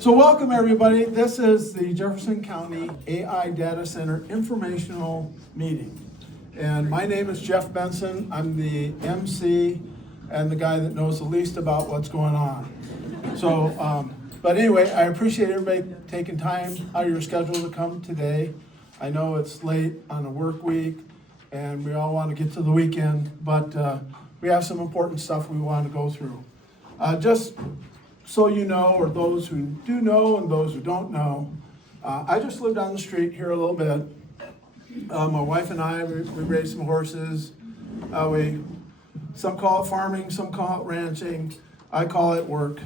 So welcome everybody. This is the Jefferson County AI Data Center informational meeting. And my name is Jeff Benson. I'm the MC and the guy that knows the least about what's going on. So, but anyway, I appreciate everybody taking time out of your schedule to come today. I know it's late on a work week and we all want to get to the weekend, but we have some important stuff we want to go through. Just so you know, or those who do know and those who don't know, I just live down the street here a little bit. My wife and I, we raise some horses. Some call it farming, some call it ranching. I call it work.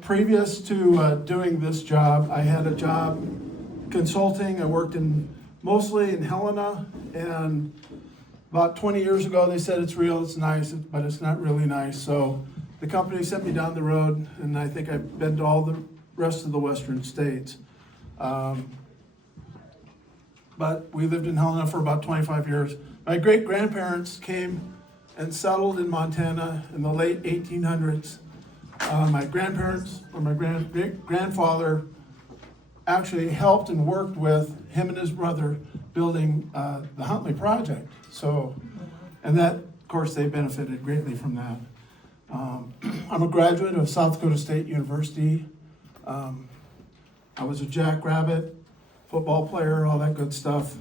Previous to doing this job, I had a job consulting. I worked mostly in Helena, and about 20 years ago, they said it's real, it's nice, but it's not really nice. So the company sent me down the road, and I think I've been to all the rest of the western states. But we lived in Helena for about 25 years. My great-grandparents came and settled in Montana in the late 1800s. My grandparents, or my grandfather, actually helped and worked with him and his brother building the Huntley Project. So, and that, of course, they benefited greatly from that. I'm a graduate of South Dakota State University. I was a jackrabbit, football player, all that good stuff.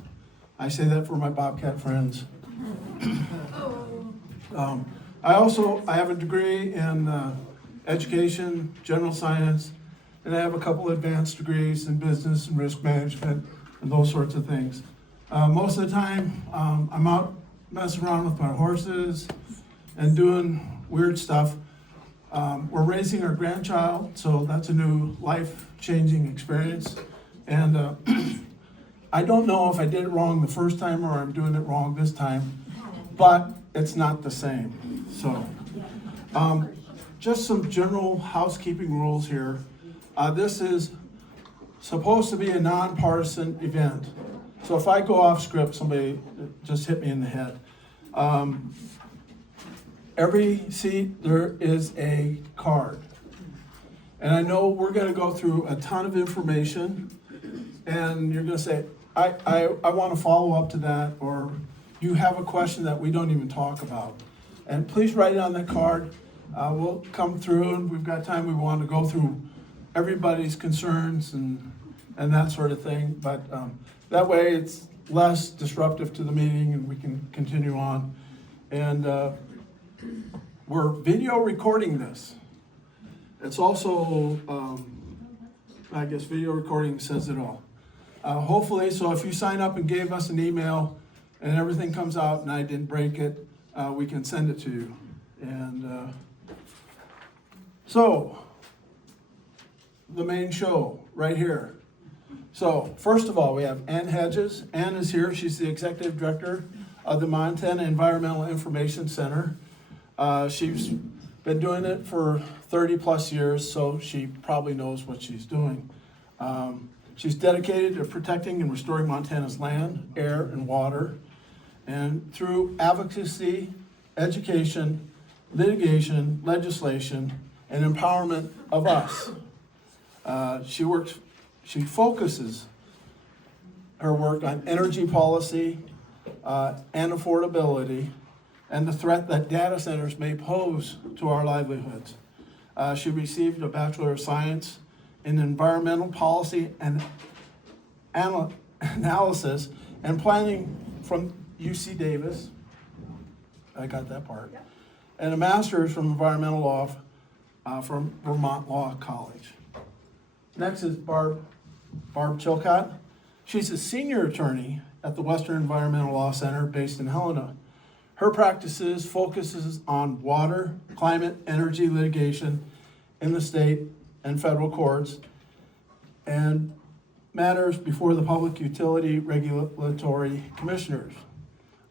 I say that for my Bobcat friends. I have a degree in education, general science, and I have a couple advanced degrees in business and risk management and those sorts of things. Most of the time, I'm out messing around with my horses and doing weird stuff. We're raising our grandchild, so that's a new life-changing experience. And I don't know if I did it wrong the first time or I'm doing it wrong this time, but it's not the same. So, just some general housekeeping rules here. This is supposed to be a nonpartisan event. So if I go off script, somebody just hit me in the head. Every seat, there is a card. And I know we're going to go through a ton of information, and you're going to say, I want to follow up to that, or you have a question that we don't even talk about. And please write it on that card. We'll come through, and we've got time. We want to go through everybody's concerns and that sort of thing. But that way it's less disruptive to the meeting and we can continue on. And we're video recording this. It's also, I guess video recording says it all. Hopefully, so if you sign up and gave us an email and everything comes out and I didn't break it, we can send it to you. And so, the main show right here. So, first of all, we have Anne Hedges. Anne is here. She's the executive director of the Montana Environmental Information Center. She's been doing it for 30 plus years, so she probably knows what she's doing. She's dedicated to protecting and restoring Montana's land, air, and water. And through advocacy, education, litigation, legislation, and empowerment of us. She focuses her work on energy policy and affordability and the threat that data centers may pose to our livelihoods. She received a Bachelor of Science in Environmental Policy and Analysis and Planning from UC Davis. I got that part. And a Master's from Environmental Law from Vermont Law College. Next is Barb Chillcott. She's a senior attorney at the Western Environmental Law Center based in Helena. Her practices focuses on water, climate, energy litigation in the state and federal courts and matters before the Public Utility Regulatory Commissioners.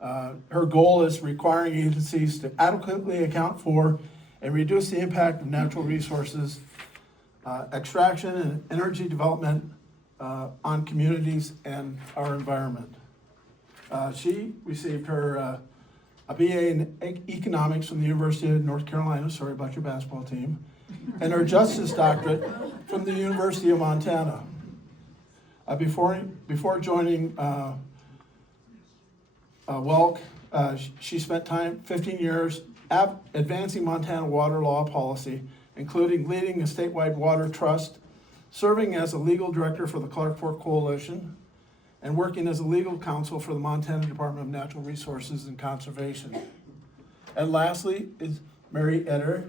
Her goal is requiring agencies to adequately account for and reduce the impact of natural resources, extraction and energy development on communities and our environment. She received her a BA in economics from the University of North Carolina, sorry about your basketball team, and her justice doctorate from the University of Montana. Before joining WELC, she spent 15 years advancing Montana water law policy, including leading a statewide water trust, serving as a legal director for the Clark Fork Coalition, and working as a legal counsel for the Montana Department of Natural Resources and Conservation. And lastly is Mary Eder.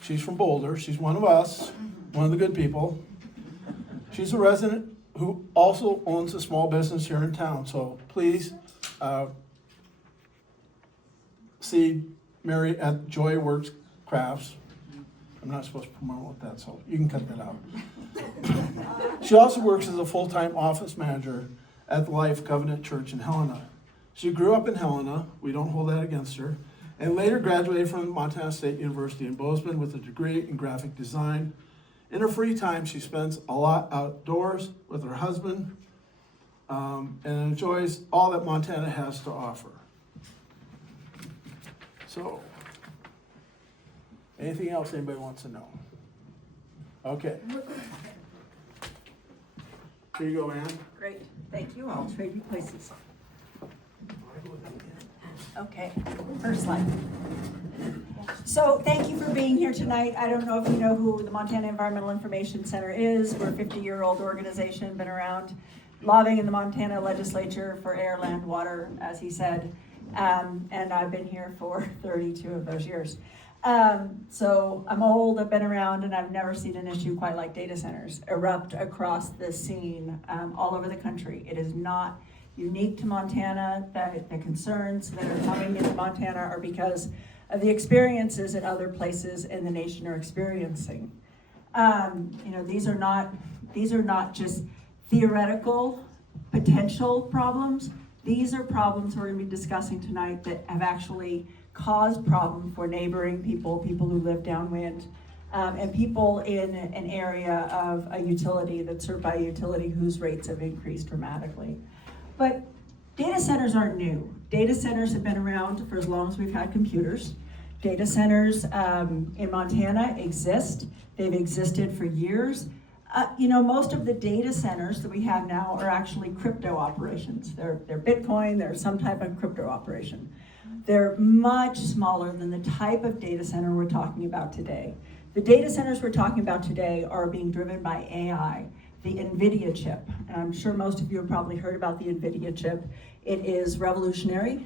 She's from Boulder. She's one of us, one of the good people. She's a resident who also owns a small business here in town. So please see Mary at Joy Works Crafts. I'm not supposed to promote that, so you can cut that out. She also works as a full-time office manager at the Life Covenant Church in Helena. She grew up in Helena, we don't hold that against her, and later graduated from Montana State University in Bozeman with a degree in graphic design. In her free time, she spends a lot outdoors with her husband and enjoys all that Montana has to offer. So, anything else anybody wants to know? Okay. Here you go, Anne. Great, thank you. I'll trade you places. Okay, first slide. So thank you for being here tonight. I don't know if you know who the Montana Environmental Information Center is. We're a 50-year-old organization, been around lobbying in the Montana legislature for air, land, water, as he said. And I've been here for 32 of those years. So I'm old, I've been around, and I've never seen an issue quite like data centers erupt across the scene all over the country. It is not unique to Montana. The concerns that are coming into Montana are because of the experiences that other places in the nation are experiencing. These are not just theoretical potential problems. These are problems we're going to be discussing tonight that have actually caused problems for neighboring people who live downwind, and people in an area of a utility that's served by a utility whose rates have increased dramatically. But data centers aren't new. Data centers have been around for as long as we've had computers. Data centers in Montana exist. They've existed for years. Most of the data centers that we have now are actually crypto operations. They're Bitcoin, they're some type of crypto operation. They're much smaller than the type of data center we're talking about today. The data centers we're talking about today are being driven by AI, the NVIDIA chip. And I'm sure most of you have probably heard about the NVIDIA chip. It is revolutionary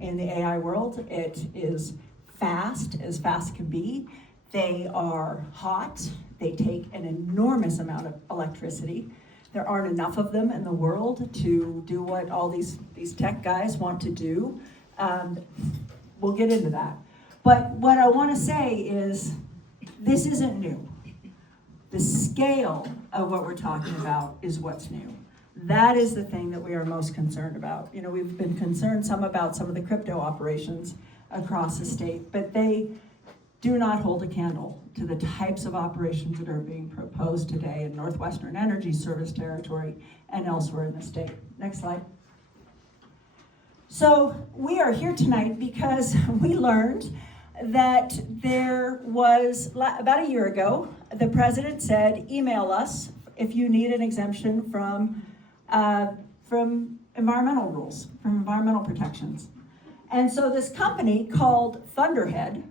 in the AI world. It is fast as fast can be. They are hot. They take an enormous amount of electricity. There aren't enough of them in the world to do what all these tech guys want to do. We'll get into that. But what I want to say is this isn't new. The scale of what we're talking about is what's new. That is the thing that we are most concerned about. We've been concerned about some of the crypto operations across the state, but they do not hold a candle to the types of operations that are being proposed today in Northwestern Energy Service Territory and elsewhere in the state. Next slide. So we are here tonight because we learned that there was, about a year ago, the president said, email us if you need an exemption from environmental rules, from environmental protections. And so this company called Thunderhead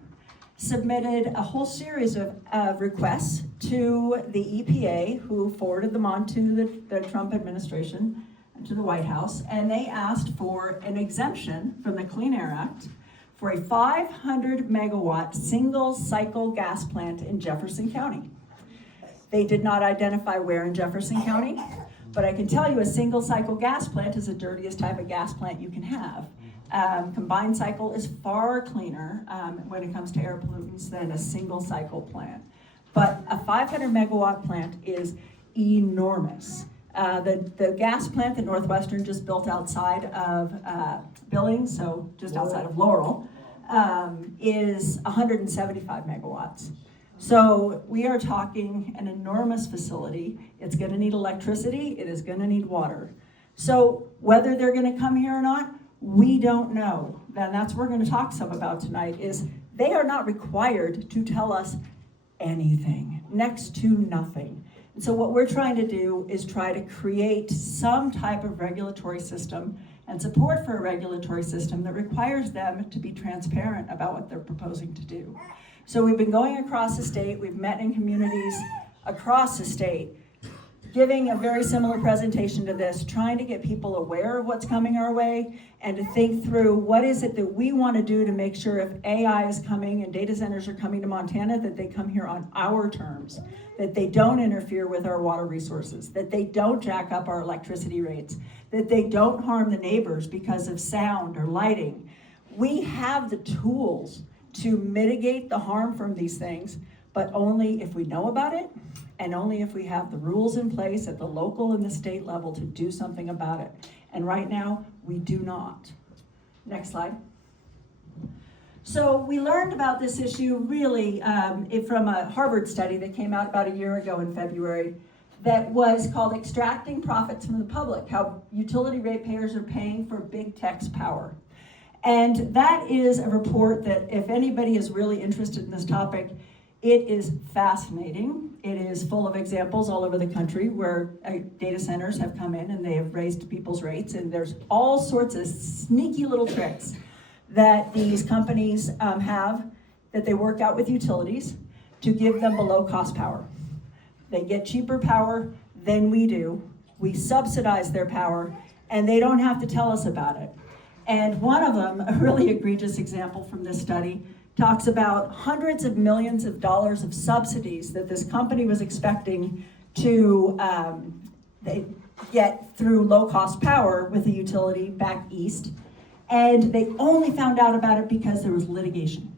submitted a whole series of requests to the EPA, who forwarded them on to the Trump administration and to the White House, and they asked for an exemption from the Clean Air Act for a 500 megawatt single cycle gas plant in Jefferson County. They did not identify where in Jefferson County, but I can tell you a single cycle gas plant is the dirtiest type of gas plant you can have. Combined cycle is far cleaner when it comes to air pollutants than a single cycle plant. But a 500 megawatt plant is enormous. The gas plant that Northwestern just built outside of Billings, so just outside of Laurel, is 175 megawatts. So we are talking an enormous facility. It's going to need electricity. It is going to need water. So whether they're going to come here or not, We don't know, and that's what we're going to talk some about tonight, is they are not required to tell us anything, next to nothing. And so what we're trying to do is try to create some type of regulatory system and support for a regulatory system that requires them to be transparent about what they're proposing to do. So we've been going across the state, we've met in communities across the state, giving a very similar presentation to this, trying to get people aware of what's coming our way and to think through what is it that we want to do to make sure if AI is coming and data centers are coming to Montana, that they come here on our terms, that they don't interfere with our water resources, that they don't jack up our electricity rates, that they don't harm the neighbors because of sound or lighting. We have the tools to mitigate the harm from these things, but only if we know about it and only if we have the rules in place at the local and the state level to do something about it. And right now, we do not. Next slide. So we learned about this issue really from a Harvard study that came out about a year ago in February that was called Extracting Profits from the Public, how utility ratepayers are paying for big tech's power. And that is a report that if anybody is really interested in this topic, it is fascinating. It is full of examples all over the country where data centers have come in and they have raised people's rates, and there's all sorts of sneaky little tricks that these companies have that they work out with utilities to give them below cost power. They get cheaper power than we do. We subsidize their power, and they don't have to tell us about it. And one of them, a really egregious example from this study, talks about hundreds of millions of dollars of subsidies that this company was expecting to get through low-cost power with a utility back east. And they only found out about it because there was litigation.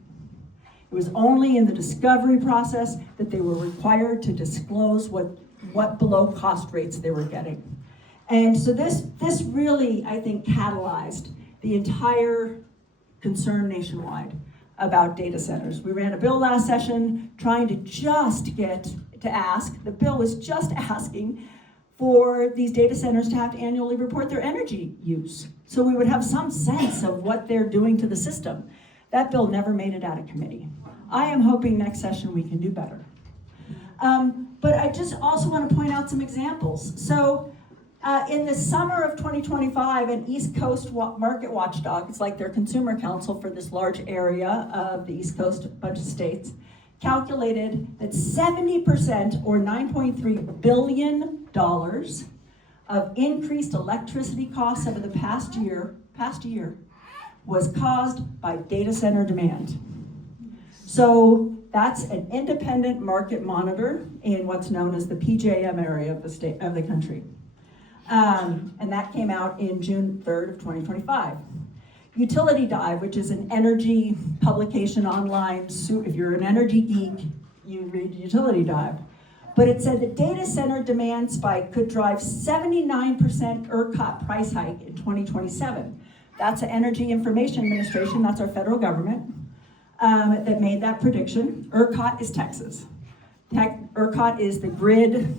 It was only in the discovery process that they were required to disclose what below-cost rates they were getting. And so this really, I think, catalyzed the entire concern nationwide about data centers. We ran a bill last session trying to just get to ask, the bill was just asking for these data centers to have to annually report their energy use. So we would have some sense of what they're doing to the system. That bill never made it out of committee. I am hoping next session we can do better. But I just also want to point out some examples. So in the summer of 2025, an East Coast market watchdog, it's like their consumer council for this large area of the East Coast, a bunch of states, calculated that 70% or $9.3 billion of increased electricity costs over the past year was caused by data center demand. So that's an independent market monitor in what's known as the PJM area of the country. And that came out in June 3rd of 2025. Utility Dive, which is an energy publication online, so if you're an energy geek, you read Utility Dive. But it said that data center demand spike could drive 79% ERCOT price hike in 2027. That's the Energy Information Administration, that's our federal government, that made that prediction. ERCOT is Texas. ERCOT is the grid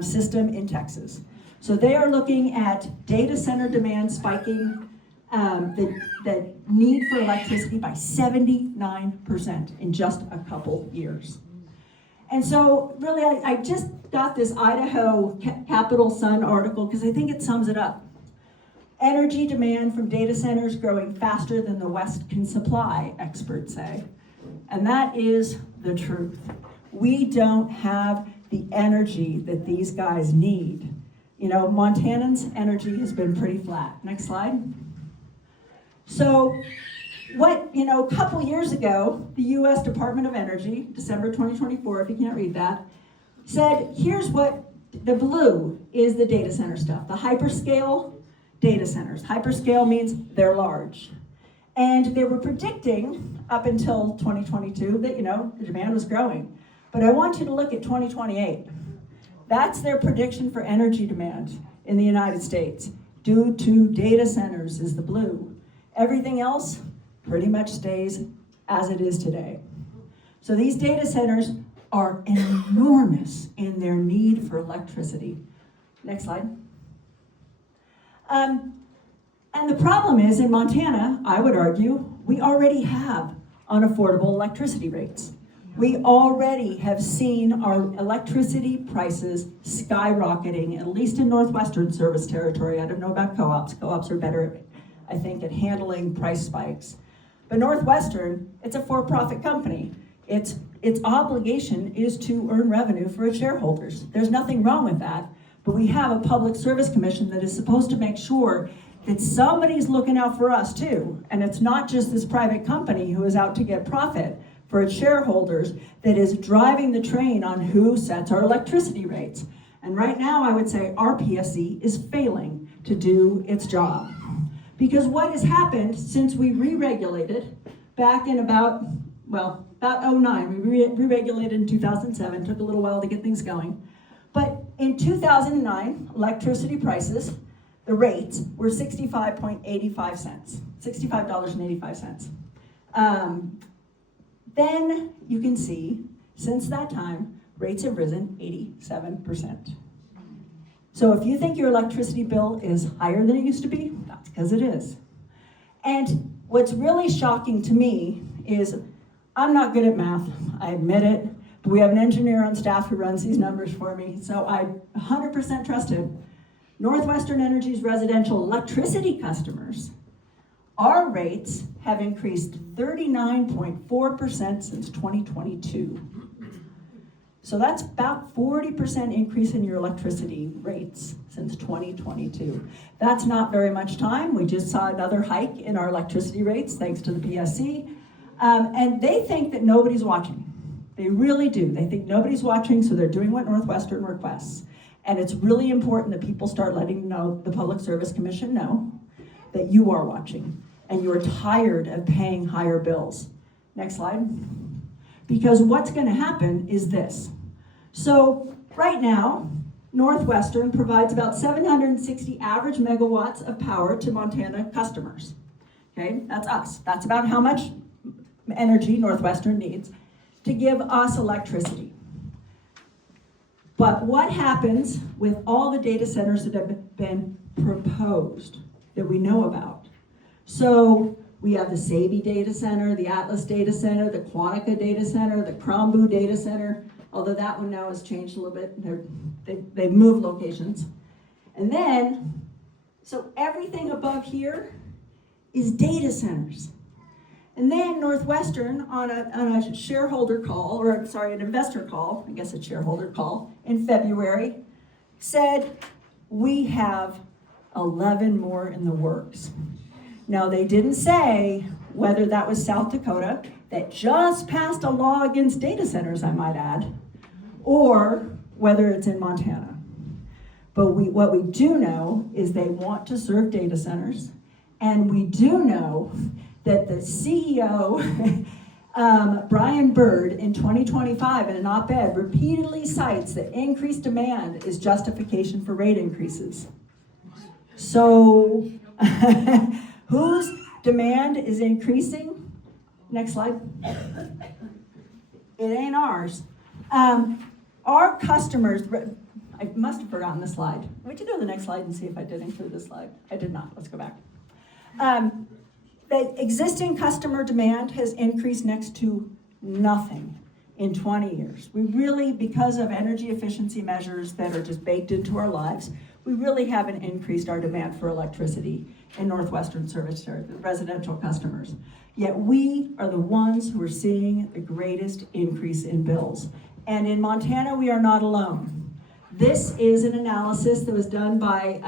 system in Texas. So they are looking at data center demand spiking the need for electricity by 79% in just a couple years. And so really, I just got this Idaho Capital Sun article because I think it sums it up. Energy demand from data centers growing faster than the West can supply, experts say. And that is the truth. We don't have the energy that these guys need. You know, Montanans' energy has been pretty flat. Next slide. So a couple years ago, the US Department of Energy, December 2024, if you can't read that, said, here's what the blue is the data center stuff, the hyperscale data centers. Hyperscale means they're large. And they were predicting up until 2022 that, the demand was growing. But I want you to look at 2028. That's their prediction for energy demand in the United States. Due to data centers is the blue. Everything else pretty much stays as it is today. So these data centers are enormous in their need for electricity. Next slide. And the problem is, in Montana, I would argue, we already have unaffordable electricity rates. We already have seen our electricity prices skyrocketing, at least in Northwestern service territory. I don't know about co-ops. Co-ops are better, I think, at handling price spikes. But Northwestern, it's a for-profit company. Its obligation is to earn revenue for its shareholders. There's nothing wrong with that, but we have a public service commission that is supposed to make sure that somebody's looking out for us too. And it's not just this private company who is out to get profit for its shareholders that is driving the train on who sets our electricity rates. And right now, I would say our PSC is failing to do its job. Because what has happened since we re-regulated back in about 09, we re-regulated in 2007, took a little while to get things going. But in 2009, electricity prices, the rates were $65.85. Then you can see, since that time, rates have risen 87%. So if you think your electricity bill is higher than it used to be, that's because it is. And what's really shocking to me is, I'm not good at math, I admit it, but we have an engineer on staff who runs these numbers for me, so I 100% trust him. Northwestern Energy's residential electricity customers, our rates have increased 39.4% since 2022. So that's about 40% increase in your electricity rates since 2022. That's not very much time. We just saw another hike in our electricity rates thanks to the PSC. And they think that nobody's watching. They really do. They think nobody's watching, so they're doing what Northwestern requests. And it's really important that people start letting the Public Service Commission know that you are watching and you're tired of paying higher bills. Next slide. Because what's going to happen is this. So right now, Northwestern provides about 760 average megawatts of power to Montana customers. Okay, that's us. That's about how much energy Northwestern needs to give us electricity. But what happens with all the data centers that have been proposed that we know about? So we have the Sabi data center, the Atlas data center, the Quantica data center, the Crombu data center, although that one now has changed a little bit. They've moved locations. And then, so everything above here is data centers. And then Northwestern, on a shareholder call, or sorry, an investor call, I guess a shareholder call, in February, said, we have 11 more in the works. Now, they didn't say whether that was South Dakota, that just passed a law against data centers, I might add, or whether it's in Montana. But what we do know is they want to serve data centers, and we do know that the CEO, Brian Bird, in 2025 in an op-ed repeatedly cites that increased demand is justification for rate increases. So, whose demand is increasing? Next slide. It ain't ours. Our customers, I must have forgotten the slide. Would you go to the next slide and see if I did include this slide? I did not. Let's go back. The existing customer demand has increased next to nothing in 20 years. We really, because of energy efficiency measures that are just baked into our lives, we really haven't increased our demand for electricity in Northwestern service territory, residential customers. Yet we are the ones who are seeing the greatest increase in bills. And in Montana, we are not alone. This is an analysis that was done by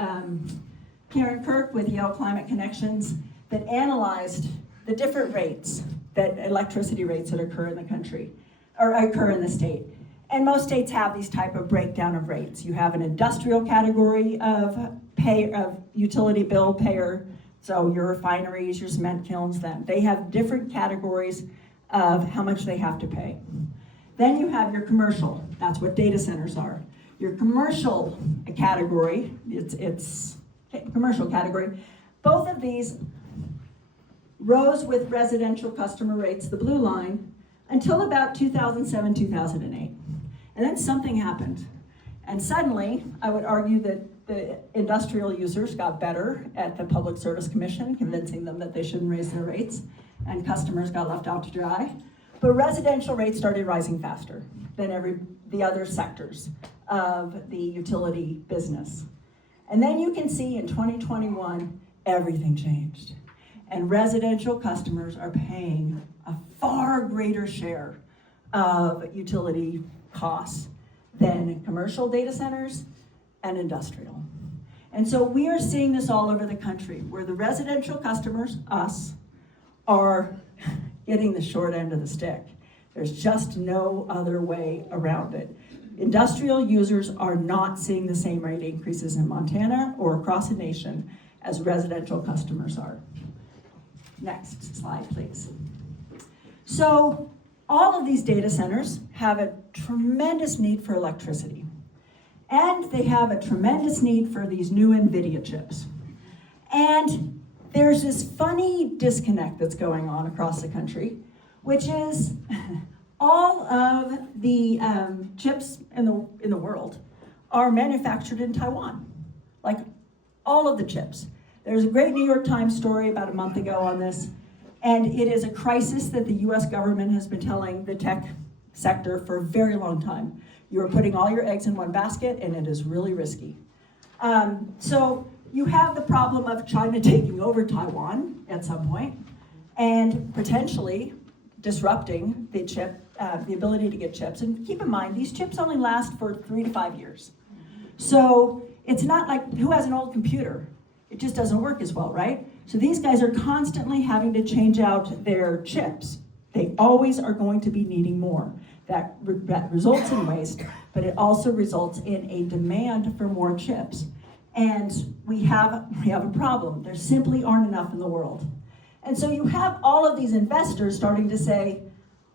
Karen Kirk with Yale Climate Connections that analyzed the different rates, that electricity rates that occur in the country, or occur in the state. And most states have these type of breakdown of rates. You have an industrial category of utility bill payer, so your refineries, your cement kilns, them. They have different categories of how much they have to pay. Then you have your commercial, that's what data centers are. Your commercial category, it's commercial category, both of these rose with residential customer rates, the blue line, until about 2007, 2008. And then something happened. And suddenly, I would argue that the industrial users got better at the Public Service Commission, convincing them that they shouldn't raise their rates, and customers got left out to dry. But residential rates started rising faster than the other sectors of the utility business. And then you can see in 2021, everything changed. And residential customers are paying a far greater share of utility costs than commercial data centers and industrial. And so we are seeing this all over the country, where the residential customers, us, are getting the short end of the stick. There's just no other way around it. Industrial users are not seeing the same rate increases in Montana or across the nation as residential customers are. Next slide, please. So all of these data centers have a tremendous need for electricity. And they have a tremendous need for these new NVIDIA chips. And there's this funny disconnect that's going on across the country, which is all of the chips in the world are manufactured in Taiwan. Like all of the chips. There's a great New York Times story about a month ago on this, and it is a crisis that the US government has been telling the tech sector for a very long time. You are putting all your eggs in one basket, and it is really risky. So you have the problem of China taking over Taiwan at some point, and potentially disrupting the chip, the ability to get chips. And keep in mind, these chips only last for 3 to 5 years. So it's not like who has an old computer? It just doesn't work as well, right? So these guys are constantly having to change out their chips. They always are going to be needing more. That results in waste, but it also results in a demand for more chips. And we have a problem. There simply aren't enough in the world. And so you have all of these investors starting to say,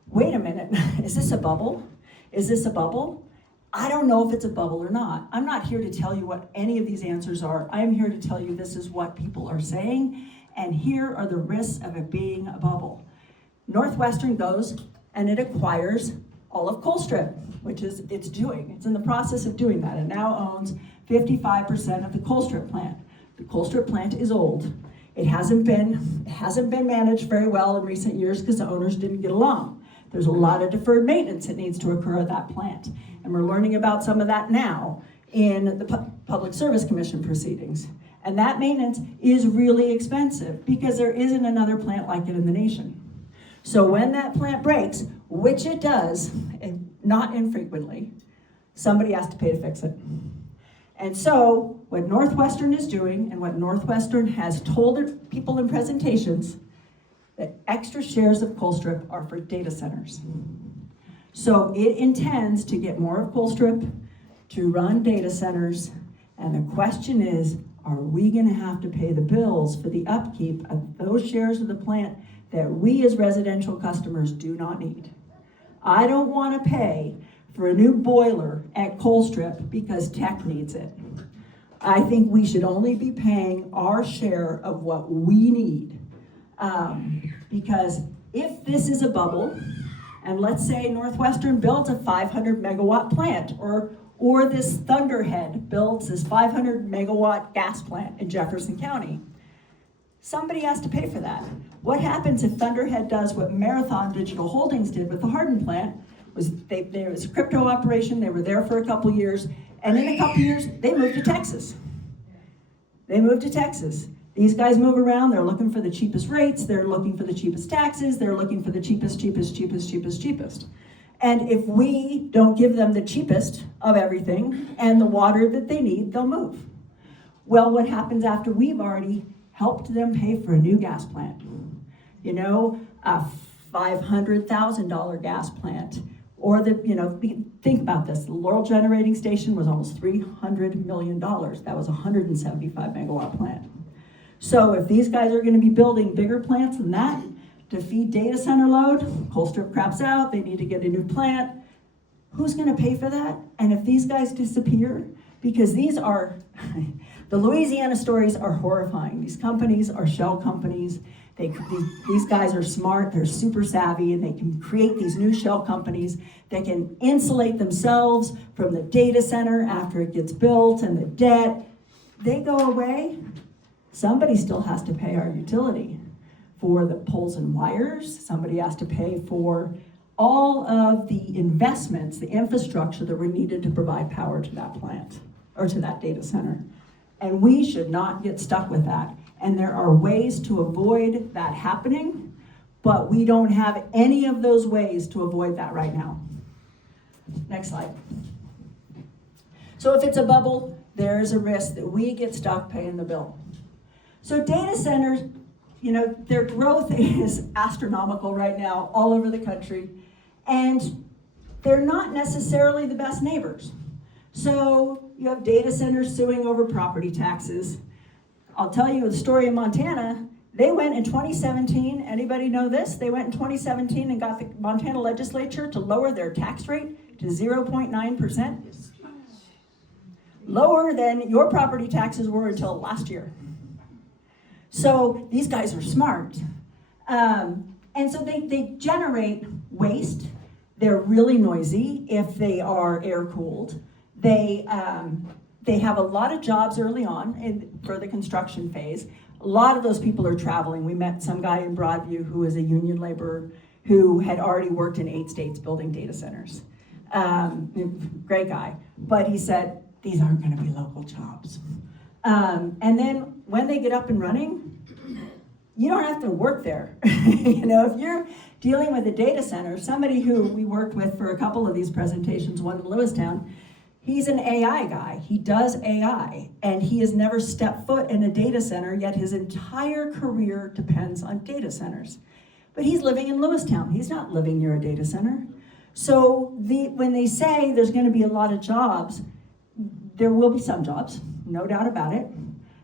wait a minute, is this a bubble? Is this a bubble? I don't know if it's a bubble or not. I'm not here to tell you what any of these answers are. I'm here to tell you this is what people are saying, and here are the risks of it being a bubble. Northwestern goes and it acquires all of Colstrip, which is it's in the process of doing that. It now owns 55% of the Colstrip plant. The Colstrip plant is old. It hasn't been managed very well in recent years because the owners didn't get along. There's a lot of deferred maintenance that needs to occur at that plant. And we're learning about some of that now in the Public Service Commission proceedings. And that maintenance is really expensive because there isn't another plant like it in the nation. So when that plant breaks, which it does, and not infrequently, somebody has to pay to fix it. And so what Northwestern is doing, and what Northwestern has told people in presentations, that extra shares of Colstrip are for data centers. So it intends to get more of Colstrip to run data centers, and the question is, are we gonna have to pay the bills for the upkeep of those shares of the plant that we as residential customers do not need? I don't wanna pay for a new boiler at Colstrip because tech needs it. I think we should only be paying our share of what we need. Because if this is a bubble, and let's say Northwestern builds a 500 megawatt plant, or this Thunderhead builds this 500 megawatt gas plant in Jefferson County, somebody has to pay for that. What happens if Thunderhead does what Marathon Digital Holdings did with the Hardin plant? There was a crypto operation, they were there for a couple years, and in a couple years, they moved to Texas. These guys move around, they're looking for the cheapest rates, they're looking for the cheapest taxes, they're looking for the cheapest. And if we don't give them the cheapest of everything and the water that they need, they'll move. Well, what happens after we've already helped them pay for a new gas plant? You know, a $500,000 gas plant. Or think about this, the Laurel Generating Station was almost $300 million. That was a 175 megawatt plant. So if these guys are gonna be building bigger plants than that to feed data center load, Colstrip craps out, they need to get a new plant. Who's gonna pay for that? And if these guys disappear, because these are, the Louisiana stories are horrifying. These companies are shell companies. These guys are smart, they're super savvy, and they can create these new shell companies that can insulate themselves from the data center after it gets built and the debt. they go away, somebody still has to pay our utility for the poles and wires. Somebody has to pay for all of the investments, the infrastructure that were needed to provide power to that plant or to that data center. And we should not get stuck with that. And there are ways to avoid that happening, but we don't have any of those ways to avoid that right now. Next slide. So if it's a bubble, there's a risk that we get stuck paying the bill. So data centers, you know, their growth is astronomical right now all over the country, and they're not necessarily the best neighbors. So you have data centers suing over property taxes. I'll tell you the story in Montana. They went in 2017, anybody know this? They went in 2017 and got the Montana legislature to lower their tax rate to 0.9%. Lower than your property taxes were until last year. So these guys are smart. And so they generate waste. They're really noisy if they are air-cooled. They have a lot of jobs early on for the construction phase. A lot of those people are traveling. We met some guy in Broadview who is a union laborer who had already worked in 8 states building data centers. Great guy. But he said, these aren't going to be local jobs. And then when they get up and running, you don't have to work there. You know, if you're dealing with a data center, somebody who we worked with for a couple of these presentations, one in Lewistown, he's an AI guy. He does AI, and he has never stepped foot in a data center, yet his entire career depends on data centers. But he's living in Lewistown. He's not living near a data center. So when they say there's going to be a lot of jobs, there will be some jobs, no doubt about it.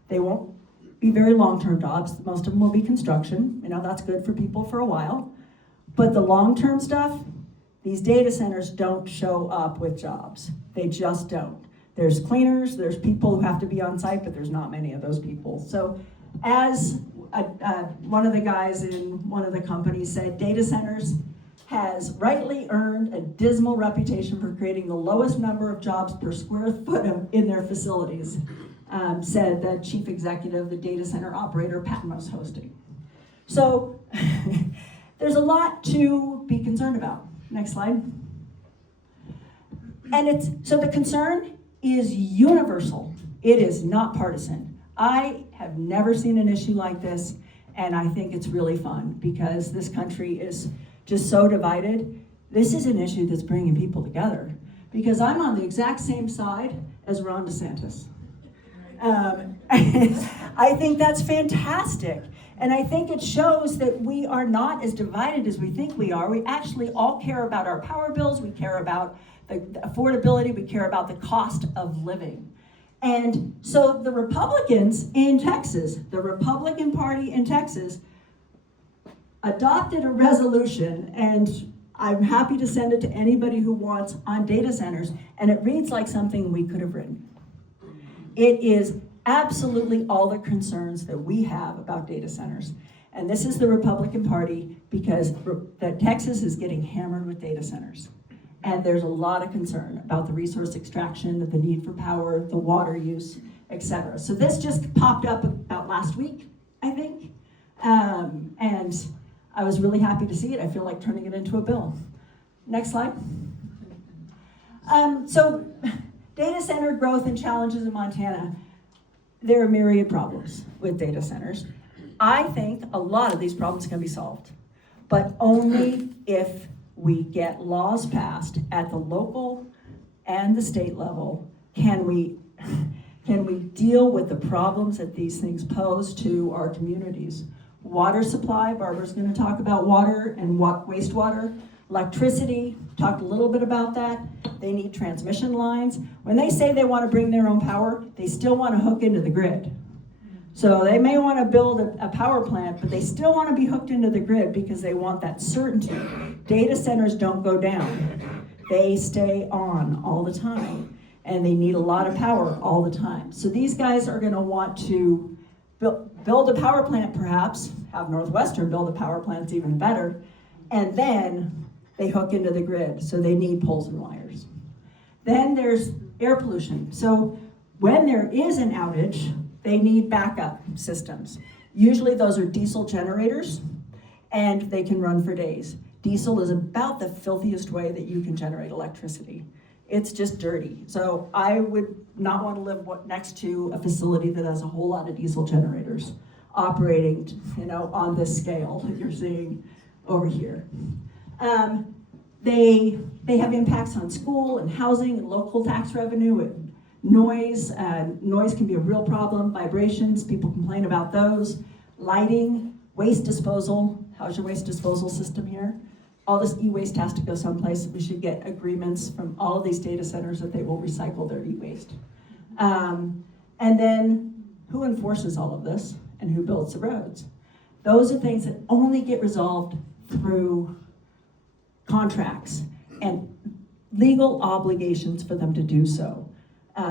They won't be very long-term jobs. Most of them will be construction. You know, that's good for people for a while. But the long-term stuff, these data centers don't show up with jobs. They just don't. There's cleaners, there's people who have to be on site, but there's not many of those people. So as one of the guys in one of the companies said, data centers has rightly earned a dismal reputation for creating the lowest number of jobs per square foot in their facilities, said the chief executive, the data center operator, Patmos Hosting. So there's a lot to be concerned about. Next slide. And so the concern is universal. It is not partisan. I have never seen an issue like this, and I think it's really fun because this country is just so divided. This is an issue that's bringing people together because I'm on the exact same side as Ron DeSantis. I think that's fantastic. And I think it shows that we are not as divided as we think we are. We actually all care about our power bills. We care about the affordability. We care about the cost of living. And so the Republicans in Texas, the Republican Party in Texas, adopted a resolution, and I'm happy to send it to anybody who wants, on data centers, and it reads like something we could have written. It is absolutely all the concerns that we have about data centers. And this is the Republican Party because Texas is getting hammered with data centers. And there's a lot of concern about the resource extraction, the need for power, the water use, etc. So this just popped up about last week, I think. And I was really happy to see it. I feel like turning it into a bill. Next slide. So data center growth and challenges in Montana. There are myriad problems with data centers. I think a lot of these problems can be solved, but only if we get laws passed at the local and the state level can we deal with the problems that these things pose to our communities. Water supply, Barbara's going to talk about water and wastewater. Electricity, talked a little bit about that. They need transmission lines. When they say they want to bring their own power, they still want to hook into the grid. So they may want to build a power plant, but they still want to be hooked into the grid because they want that certainty. Data centers don't go down. They stay on all the time, and they need a lot of power all the time. So these guys are going to want to build a power plant perhaps, have Northwestern build a power plant, it's even better, and then they hook into the grid, so they need poles and wires. Then there's air pollution. So When there is an outage, they need backup systems. Usually those are diesel generators, and they can run for days. Diesel is about the filthiest way that you can generate electricity. It's just dirty. So I would not want to live next to a facility that has a whole lot of diesel generators operating, on this scale that you're seeing over here. They have impacts on school and housing and local tax revenue and noise. Noise can be a real problem. Vibrations, people complain about those. Lighting, waste disposal. How's your waste disposal system here? All this e-waste has to go someplace. We should get agreements from all of these data centers that they will recycle their e-waste. And then who enforces all of this and who builds the roads? Those are things that only get resolved through contracts and legal obligations for them to do so.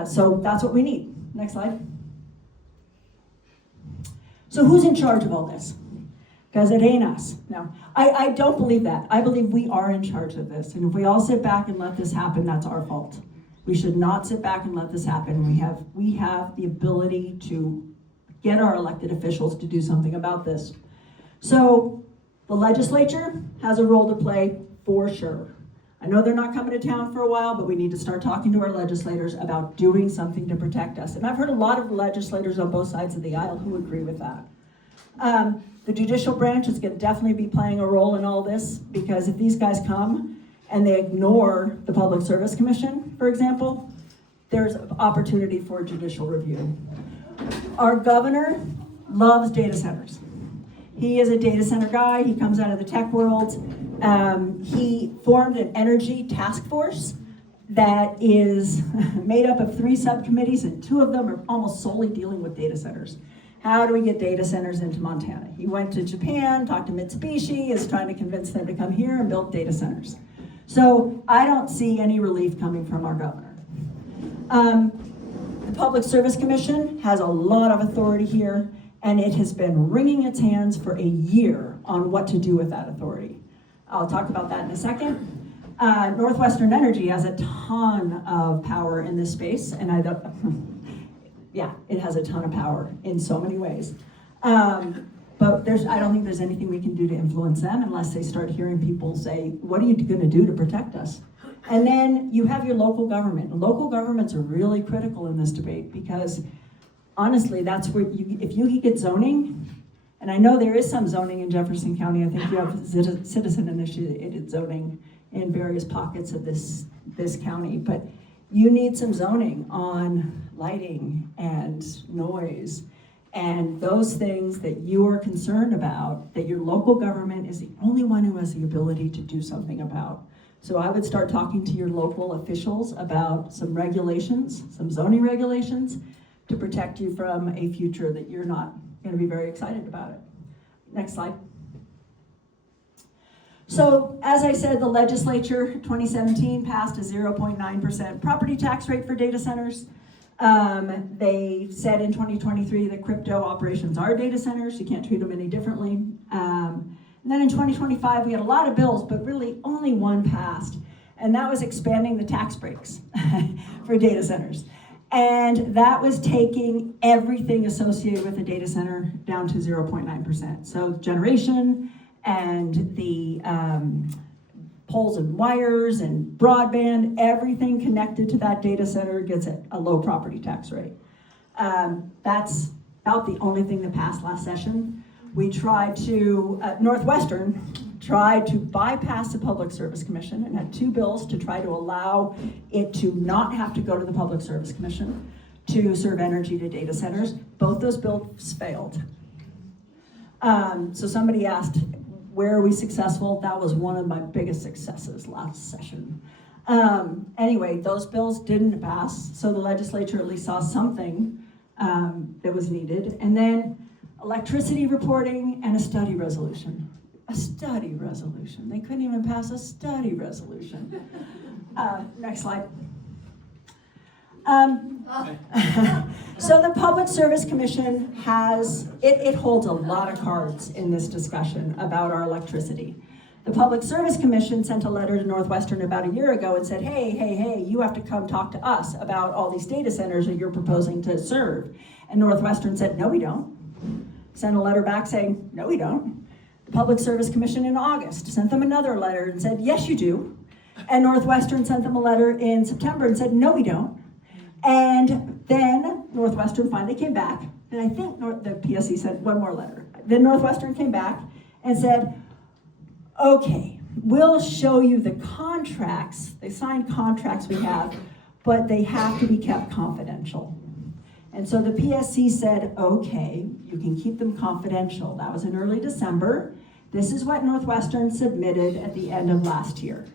So that's what we need. Next slide. So who's in charge of all this? Because it ain't us. No, I don't believe that. I believe we are in charge of this. And if we all sit back and let this happen, that's our fault. We should not sit back and let this happen. We have the ability to get our elected officials to do something about this. So the legislature has a role to play for sure. I know they're not coming to town for a while, but we need to start talking to our legislators about doing something to protect us. And I've heard a lot of legislators on both sides of the aisle who agree with that. The judicial branch is going to definitely be playing a role in all this, because if these guys come and they ignore the Public Service Commission, for example, there's opportunity for judicial review. Our governor loves data centers. He is a data center guy. He comes out of the tech world. He formed an energy task force that is made up of 3 subcommittees, and 2 of them are almost solely dealing with data centers. How do we get data centers into Montana? He went to Japan, talked to Mitsubishi, is trying to convince them to come here and build data centers. So I don't see any relief coming from our governor. The Public Service Commission has a lot of authority here, and it has been wringing its hands for a year on what to do with that authority. I'll talk about that in a second. Northwestern Energy has a ton of power in this space, and it has a ton of power in so many ways. But I don't think there's anything we can do to influence them unless they start hearing people say, what are you going to do to protect us? And then you have your local government. Local governments are really critical in this debate, because honestly, that's where if you get zoning, and I know there is some zoning in Jefferson County. I think you have citizen-initiated zoning in various pockets of this county, but you need some zoning on lighting and noise and those things that you are concerned about, that your local government is the only one who has the ability to do something about. So I would start talking to your local officials about some regulations, some zoning regulations, to protect you from a future that you're not going to be very excited about it. Next slide. So, as I said, the legislature 2017 passed a 0.9% property tax rate for data centers. They said in 2023 that crypto operations are data centers. You can't treat them any differently. And then in 2025, we had a lot of bills, but really only one passed. And that was expanding the tax breaks for data centers. And that was taking everything associated with a data center down to 0.9%. So generation and the poles and wires and broadband, everything connected to that data center gets a low property tax rate. That's about the only thing that passed last session. We tried to, Northwestern tried to bypass the Public Service Commission and had 2 bills to try to allow it to not have to go to the Public Service Commission to serve energy to data centers. Both those bills failed. So somebody asked, where are we successful? That was one of my biggest successes last session. Anyway, those bills didn't pass, so the legislature at least saw something that was needed. And then electricity reporting and a study resolution. A study resolution. They couldn't even pass a study resolution. Next slide. So the Public Service Commission it holds a lot of cards in this discussion about our electricity. The Public Service Commission sent a letter to Northwestern about a year ago and said, hey, you have to come talk to us about all these data centers that you're proposing to serve. And Northwestern said, no, we don't. Sent a letter back saying, no, we don't. The Public Service Commission in August sent them another letter and said, yes, you do. And Northwestern sent them a letter in September and said, no, we don't. And then Northwestern finally came back, and I think the PSC sent one more letter. Then Northwestern came back and said, okay, we'll show you the contracts, the signed contracts we have, but they have to be kept confidential. And so the PSC said, okay, you can keep them confidential. That was in early December. This is what Northwestern submitted at the end of last year.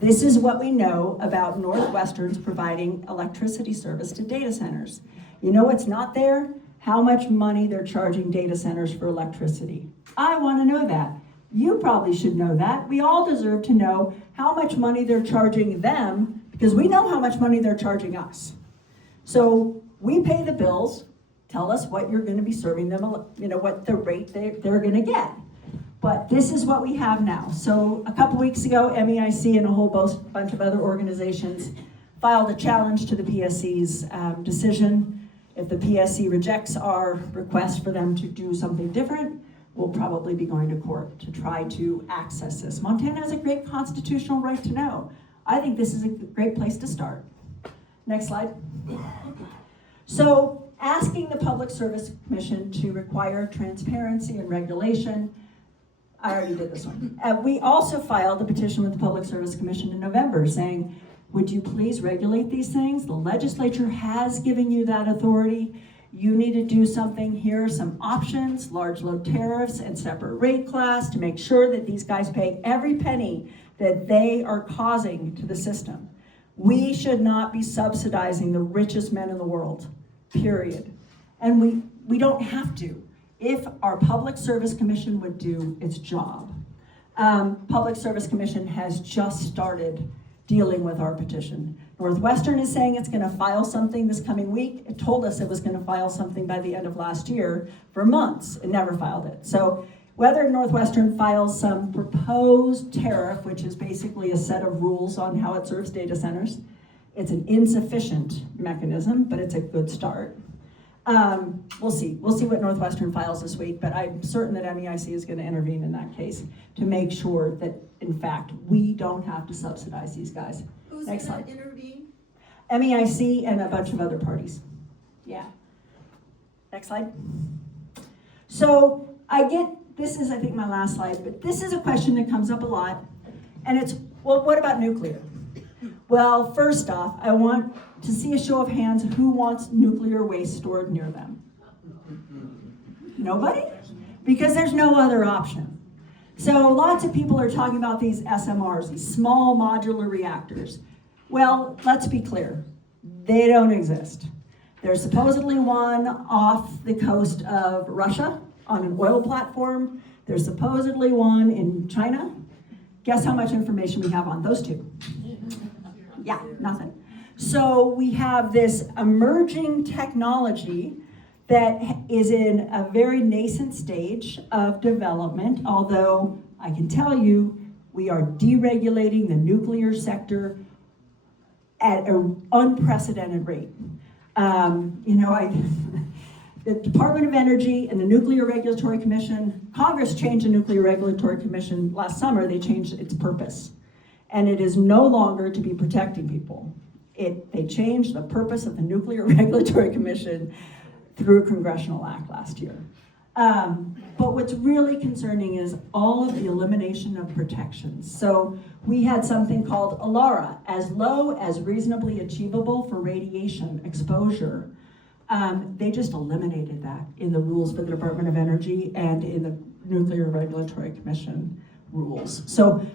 This is what we know about Northwestern's providing electricity service to data centers. You know what's not there? How much money they're charging data centers for electricity. I want to know that. You probably should know that. We all deserve to know how much money they're charging them, because we know how much money they're charging us. So we pay the bills, tell us what you're going to be serving them, what the rate they're going to get. But this is what we have now. So a couple weeks ago, MEIC and a whole bunch of other organizations filed a challenge to the PSC's decision. If the PSC rejects our request for them to do something different, we'll probably be going to court to try to access this. Montana has a great constitutional right to know. I think this is a great place to start. Next slide. So asking the Public Service Commission to require transparency and regulation. I already did this one. We also filed a petition with the Public Service Commission in November saying, would you please regulate these things? The legislature has given you that authority. You need to do something. Here are some options, large load tariffs and separate rate class to make sure that these guys pay every penny that they are causing to the system. We should not be subsidizing the richest men in the world, period. And we don't have to. If our Public Service Commission would do its job. Public Service Commission has just started dealing with our petition. Northwestern is saying it's going to file something this coming week. It told us it was going to file something by the end of last year for months. It never filed it. So whether Northwestern files some proposed tariff, which is basically a set of rules on how it serves data centers, it's an insufficient mechanism, but it's a good start. We'll see. We'll see what Northwestern files this week, but I'm certain that MEIC is going to intervene in that case to make sure that, in fact, we don't have to subsidize these guys. Who's Next going slide. to intervene? MEIC and a bunch of other parties. Yeah. Next slide. So this is, I think, my last slide, but this is a question that comes up a lot, and it's, well, what about nuclear? Well, first off, I want to see a show of hands who wants nuclear waste stored near them. Nobody? Because there's no other option. So lots of people are talking about these SMRs, these small modular reactors. Well, let's be clear. They don't exist. There's supposedly one off the coast of Russia on an oil platform. There's supposedly one in China. Guess how much information we have on those two? Yeah, nothing. So we have this emerging technology that is in a very nascent stage of development, although I can tell you we are deregulating the nuclear sector at an unprecedented rate. The Department of Energy and the Nuclear Regulatory Commission, Congress changed the Nuclear Regulatory Commission last summer. They changed its purpose. And it is no longer to be protecting people. They changed the purpose of the Nuclear Regulatory Commission through a congressional act last year. But what's really concerning is all of the elimination of protections. So we had something called ALARA, as low as reasonably achievable for radiation exposure. They just eliminated that in the rules for the Department of Energy and in the Nuclear Regulatory Commission rules. So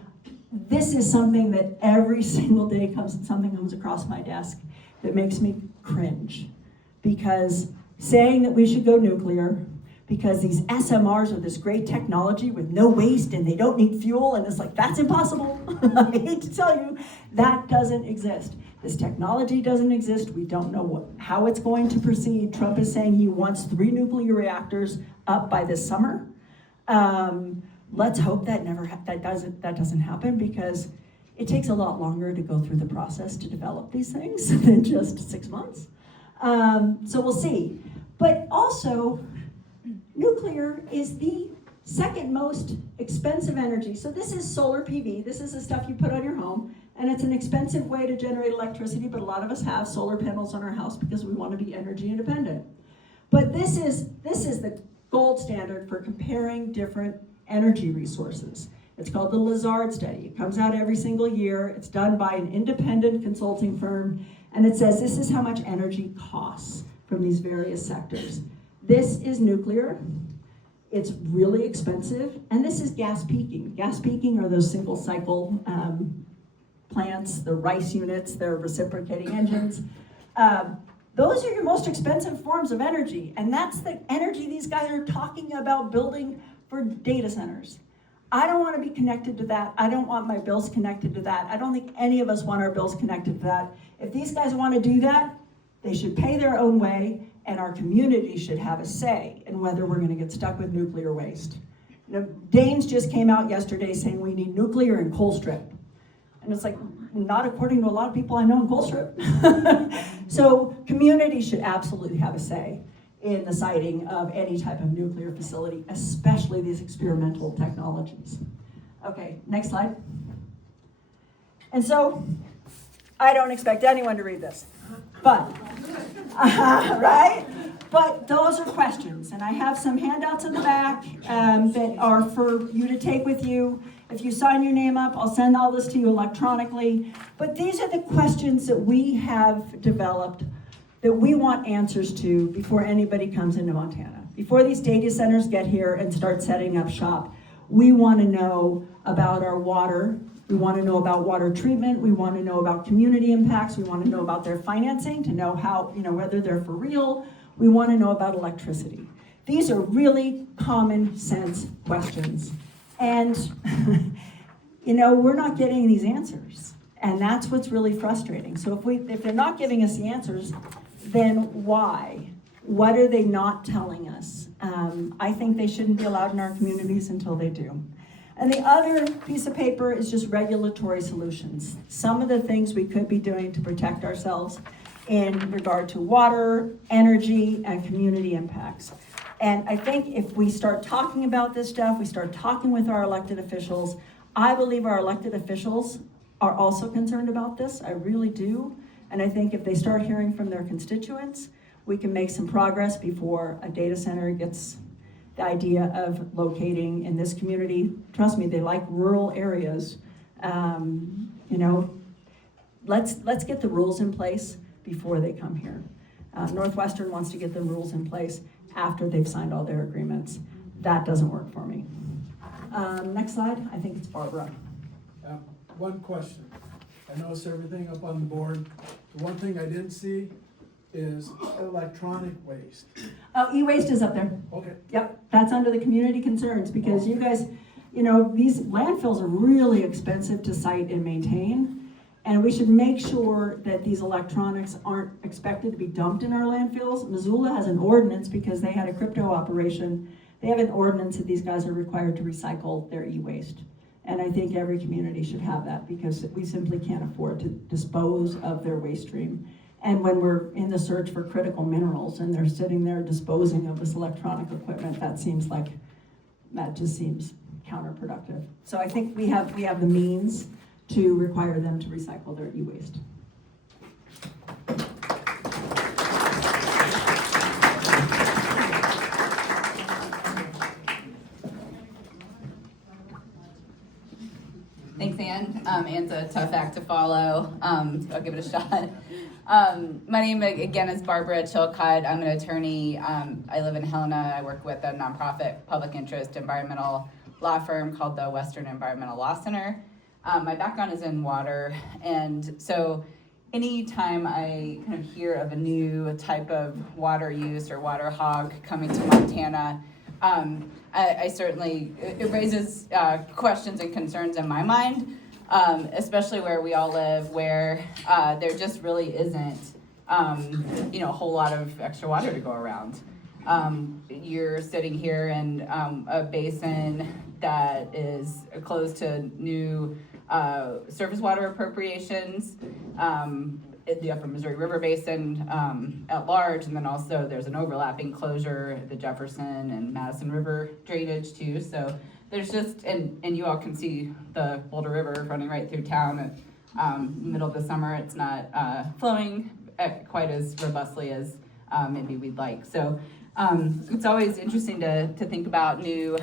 this is something that every single day something comes across my desk that makes me cringe. Because saying that we should go nuclear, because these SMRs are this great technology with no waste and they don't need fuel, and it's like, that's impossible. I hate to tell you, that doesn't exist. This technology doesn't exist. We don't know how it's going to proceed. Trump is saying he wants 3 nuclear reactors up by this summer. Let's hope that that doesn't happen, because it takes a lot longer to go through the process to develop these things than just 6 months. So we'll see. But also, nuclear is the second most expensive energy. So this is solar PV. This is the stuff you put on your home, and it's an expensive way to generate electricity, but a lot of us have solar panels on our house because we want to be energy independent. But this is the gold standard for comparing different energy resources. It's called the Lazard study. It comes out every single year. It's done by an independent consulting firm, and it says this is how much energy costs from these various sectors. This is nuclear. It's really expensive, and this is gas peaking. Gas peaking are those single cycle plants, the RICE units, they're reciprocating engines. Those are your most expensive forms of energy, and that's the energy these guys are talking about building for data centers. I don't want to be connected to that. I don't want my bills connected to that. I don't think any of us want our bills connected to that. If these guys want to do that, they should pay their own way, and our community should have a say in whether we're going to get stuck with nuclear waste. You know, Danes just came out yesterday saying we need nuclear in Colstrip. And it's like, not according to a lot of people I know in Colstrip. So community should absolutely have a say in the siting of any type of nuclear facility, especially these experimental technologies. Okay, next slide. And so, I don't expect anyone to read this, but, right? But those are questions, and I have some handouts in the back that are for you to take with you. If you sign your name up, I'll send all this to you electronically. But these are the questions that we have developed that we want answers to before anybody comes into Montana. Before these data centers get here and start setting up shop, we want to know about our water. We want to know about water treatment. We want to know about community impacts. We want to know about their financing to know how, whether they're for real. We want to know about electricity. These are really common sense questions. And, we're not getting these answers. And that's what's really frustrating. So if they're not giving us the answers, then why? What are they not telling us? I think they shouldn't be allowed in our communities until they do. And the other piece of paper is just regulatory solutions. Some of the things we could be doing to protect ourselves in regard to water, energy, and community impacts. And I think if we start talking about this stuff, we start talking with our elected officials, I believe our elected officials are also concerned about this. I really do. And I think if they start hearing from their constituents, we can make some progress before a data center gets the idea of locating in this community. Trust me, they like rural areas. Let's get the rules in place before they come here. Northwestern wants to get the rules in place after they've signed all their agreements. That doesn't work for me. Next slide, I think it's Barbara. One question. I noticed everything up on the board. The one thing I didn't see is electronic waste. Oh, e-waste is up there. Okay. Yep, that's under the community concerns, because you guys, these landfills are really expensive to site and maintain. And we should make sure that these electronics aren't expected to be dumped in our landfills. Missoula has an ordinance, because they had a crypto operation. They have an ordinance that these guys are required to recycle their e-waste. And I think every community should have that, because we simply can't afford to dispose of their waste stream. And when we're in the search for critical minerals and they're sitting there disposing of this electronic equipment, that just seems counterproductive. So I think we have the means to require them to recycle their e-waste. Thanks, Anne. Anne's a tough act to follow. I'll give it a shot. My name, again, is Barbara Chillcott. I'm an attorney. I live in Helena. I work with a nonprofit public interest environmental law firm called the Western Environmental Law Center. My background is in water, and so anytime I kind of hear of a new type of water use or water hog coming to Montana, I certainly, it raises questions and concerns in my mind, especially where we all live, where there just really isn't, a whole lot of extra water to go around. You're sitting here in a basin that is close to new surface water appropriations in the upper Missouri River Basin at large, and then also there's an overlapping closure at the Jefferson and Madison River drainage too. So there's just, and you all can see the Boulder River running right through town at middle of the summer. It's not flowing quite as robustly as maybe we'd like. So it's always interesting to think about new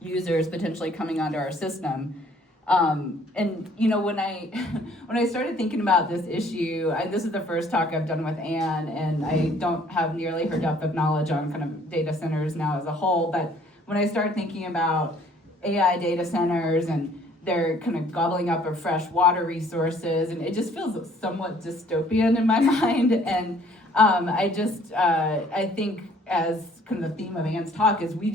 users potentially coming onto our system. And you know, when I started thinking about this issue, this is the first talk I've done with Anne, and I don't have nearly her depth of knowledge on kind of data centers now as a whole, but when I started thinking about AI data centers and they're kind of gobbling up of fresh water resources, and it just feels somewhat dystopian in my mind. And I think as kind of the theme of Anne's talk is we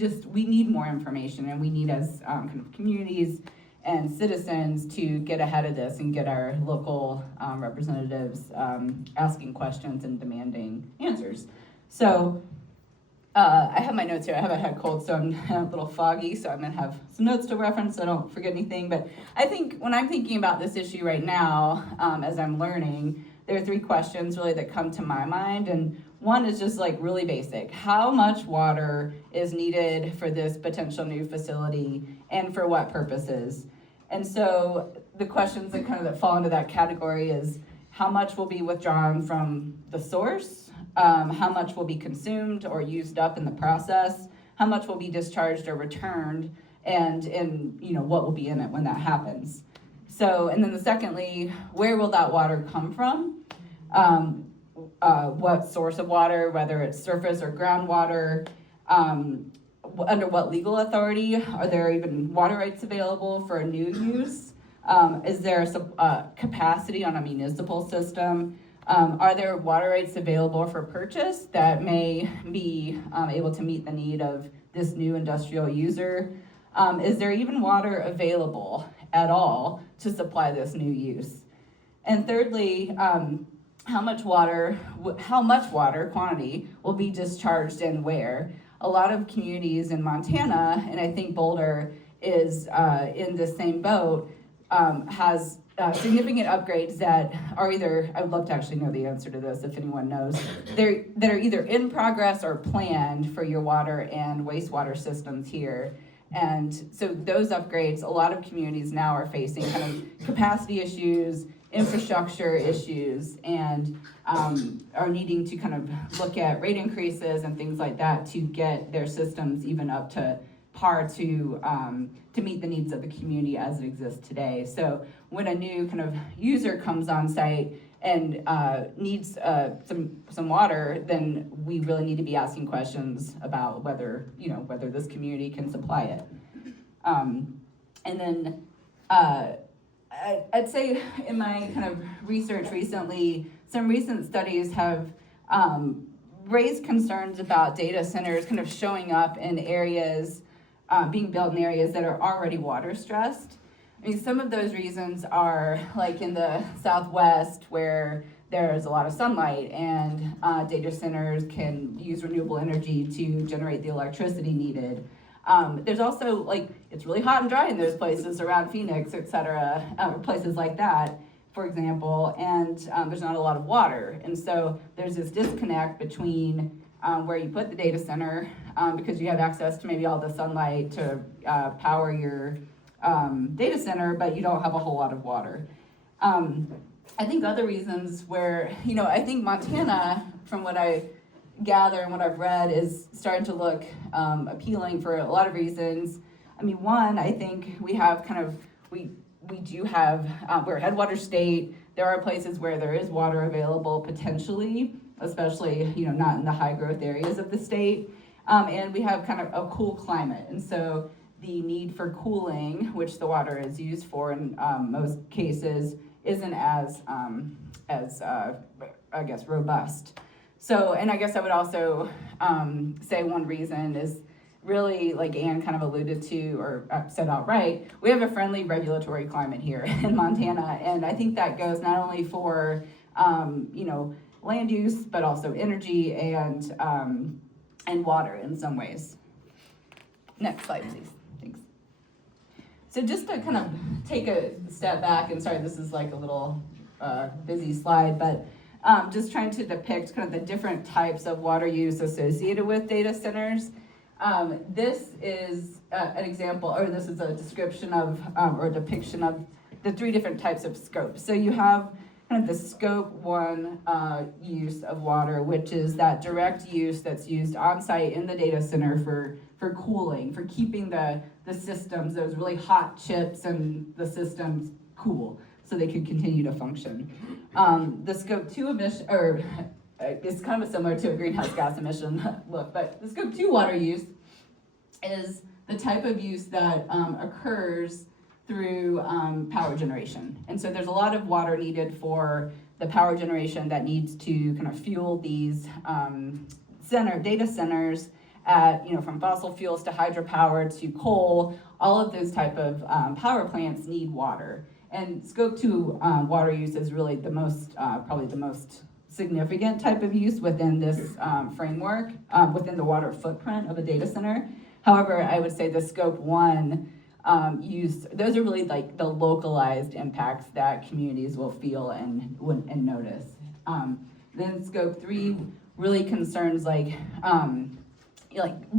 need more information, and we need as kind of communities and citizens to get ahead of this and get our local representatives asking questions and demanding answers. So I have my notes here. I have a head cold, so I'm a little foggy, so I'm gonna have some notes to reference so I don't forget anything. But I think when I'm thinking about this issue right now, as I'm learning, there are three questions really that come to my mind. And one is just like really basic. How much water is needed for this potential new facility, and for what purposes? And so the questions that fall into that category is how much will be withdrawn from the source? How much will be consumed or used up in the process? How much will be discharged or returned? And you know, what will be in it when that happens? So, and then secondly, where will that water come from? What source of water, whether it's surface or groundwater, under what legal authority? Are there even water rights available for a new use? Is there capacity on a municipal system? Are there water rights available for purchase that may be able to meet the need of this new industrial user? Is there even water available at all to supply this new use? And thirdly, how much water quantity will be discharged and where? A lot of communities in Montana, and I think Boulder is in the same boat, has significant upgrades that are either, I would love to actually know the answer to this if anyone knows, that are either in progress or planned for your water and wastewater systems here. And so those upgrades, a lot of communities now are facing kind of capacity issues, infrastructure issues, and are needing to kind of look at rate increases and things like that to get their systems even up to par to meet the needs of the community as it exists today. So when a new kind of user comes on site and needs some water, then we really need to be asking questions about whether this community can supply it. And then I'd say in my kind of research recently, some recent studies have raised concerns about data centers kind of showing up in areas, being built in areas that are already water stressed. I mean, some of those reasons are like in the Southwest where there's a lot of sunlight and data centers can use renewable energy to generate the electricity needed. There's also, like, it's really hot and dry in those places around Phoenix, et cetera, places like that, for example, and there's not a lot of water. And so there's this disconnect between where you put the data center, because you have access to maybe all the sunlight to power your data center, but you don't have a whole lot of water. I think other reasons where, I think Montana, from what I gather and what I've read, is starting to look appealing for a lot of reasons. I mean, one, I think we have we do have, we're a headwater state. There are places where there is water available potentially, especially, not in the high growth areas of the state. And we have kind of a cool climate. And so the need for cooling, which the water is used for in most cases, isn't as I guess, robust. So, and I guess I would also say one reason is really, like Anne kind of alluded to or said outright, we have a friendly regulatory climate here in Montana. And I think that goes not only for, land use, but also energy and water in some ways. Next slide, please. So just to kind of take a step back, and sorry, this is like a little busy slide, but just trying to depict kind of the different types of water use associated with data centers. This is an example, or this is a description of, or a depiction of the 3 different types of scopes. So you have kind of the scope 1 use of water, which is that direct use that's used on site in the data center for cooling, for keeping the systems, those really hot chips and the systems cool so they could continue to function. The scope 2 emission, or it's kind of similar to a greenhouse gas emission look, but the scope 2 water use is the type of use that occurs through power generation. And so there's a lot of water needed for the power generation that needs to kind of fuel these data centers at, from fossil fuels to hydropower to coal. All of those type of power plants need water. And scope 2 water use is really the most, probably the most significant type of use within this framework, within the water footprint of a data center. However, I would say the scope 1 use, those are really like the localized impacts that communities will feel and notice. Then scope 3 really concerns like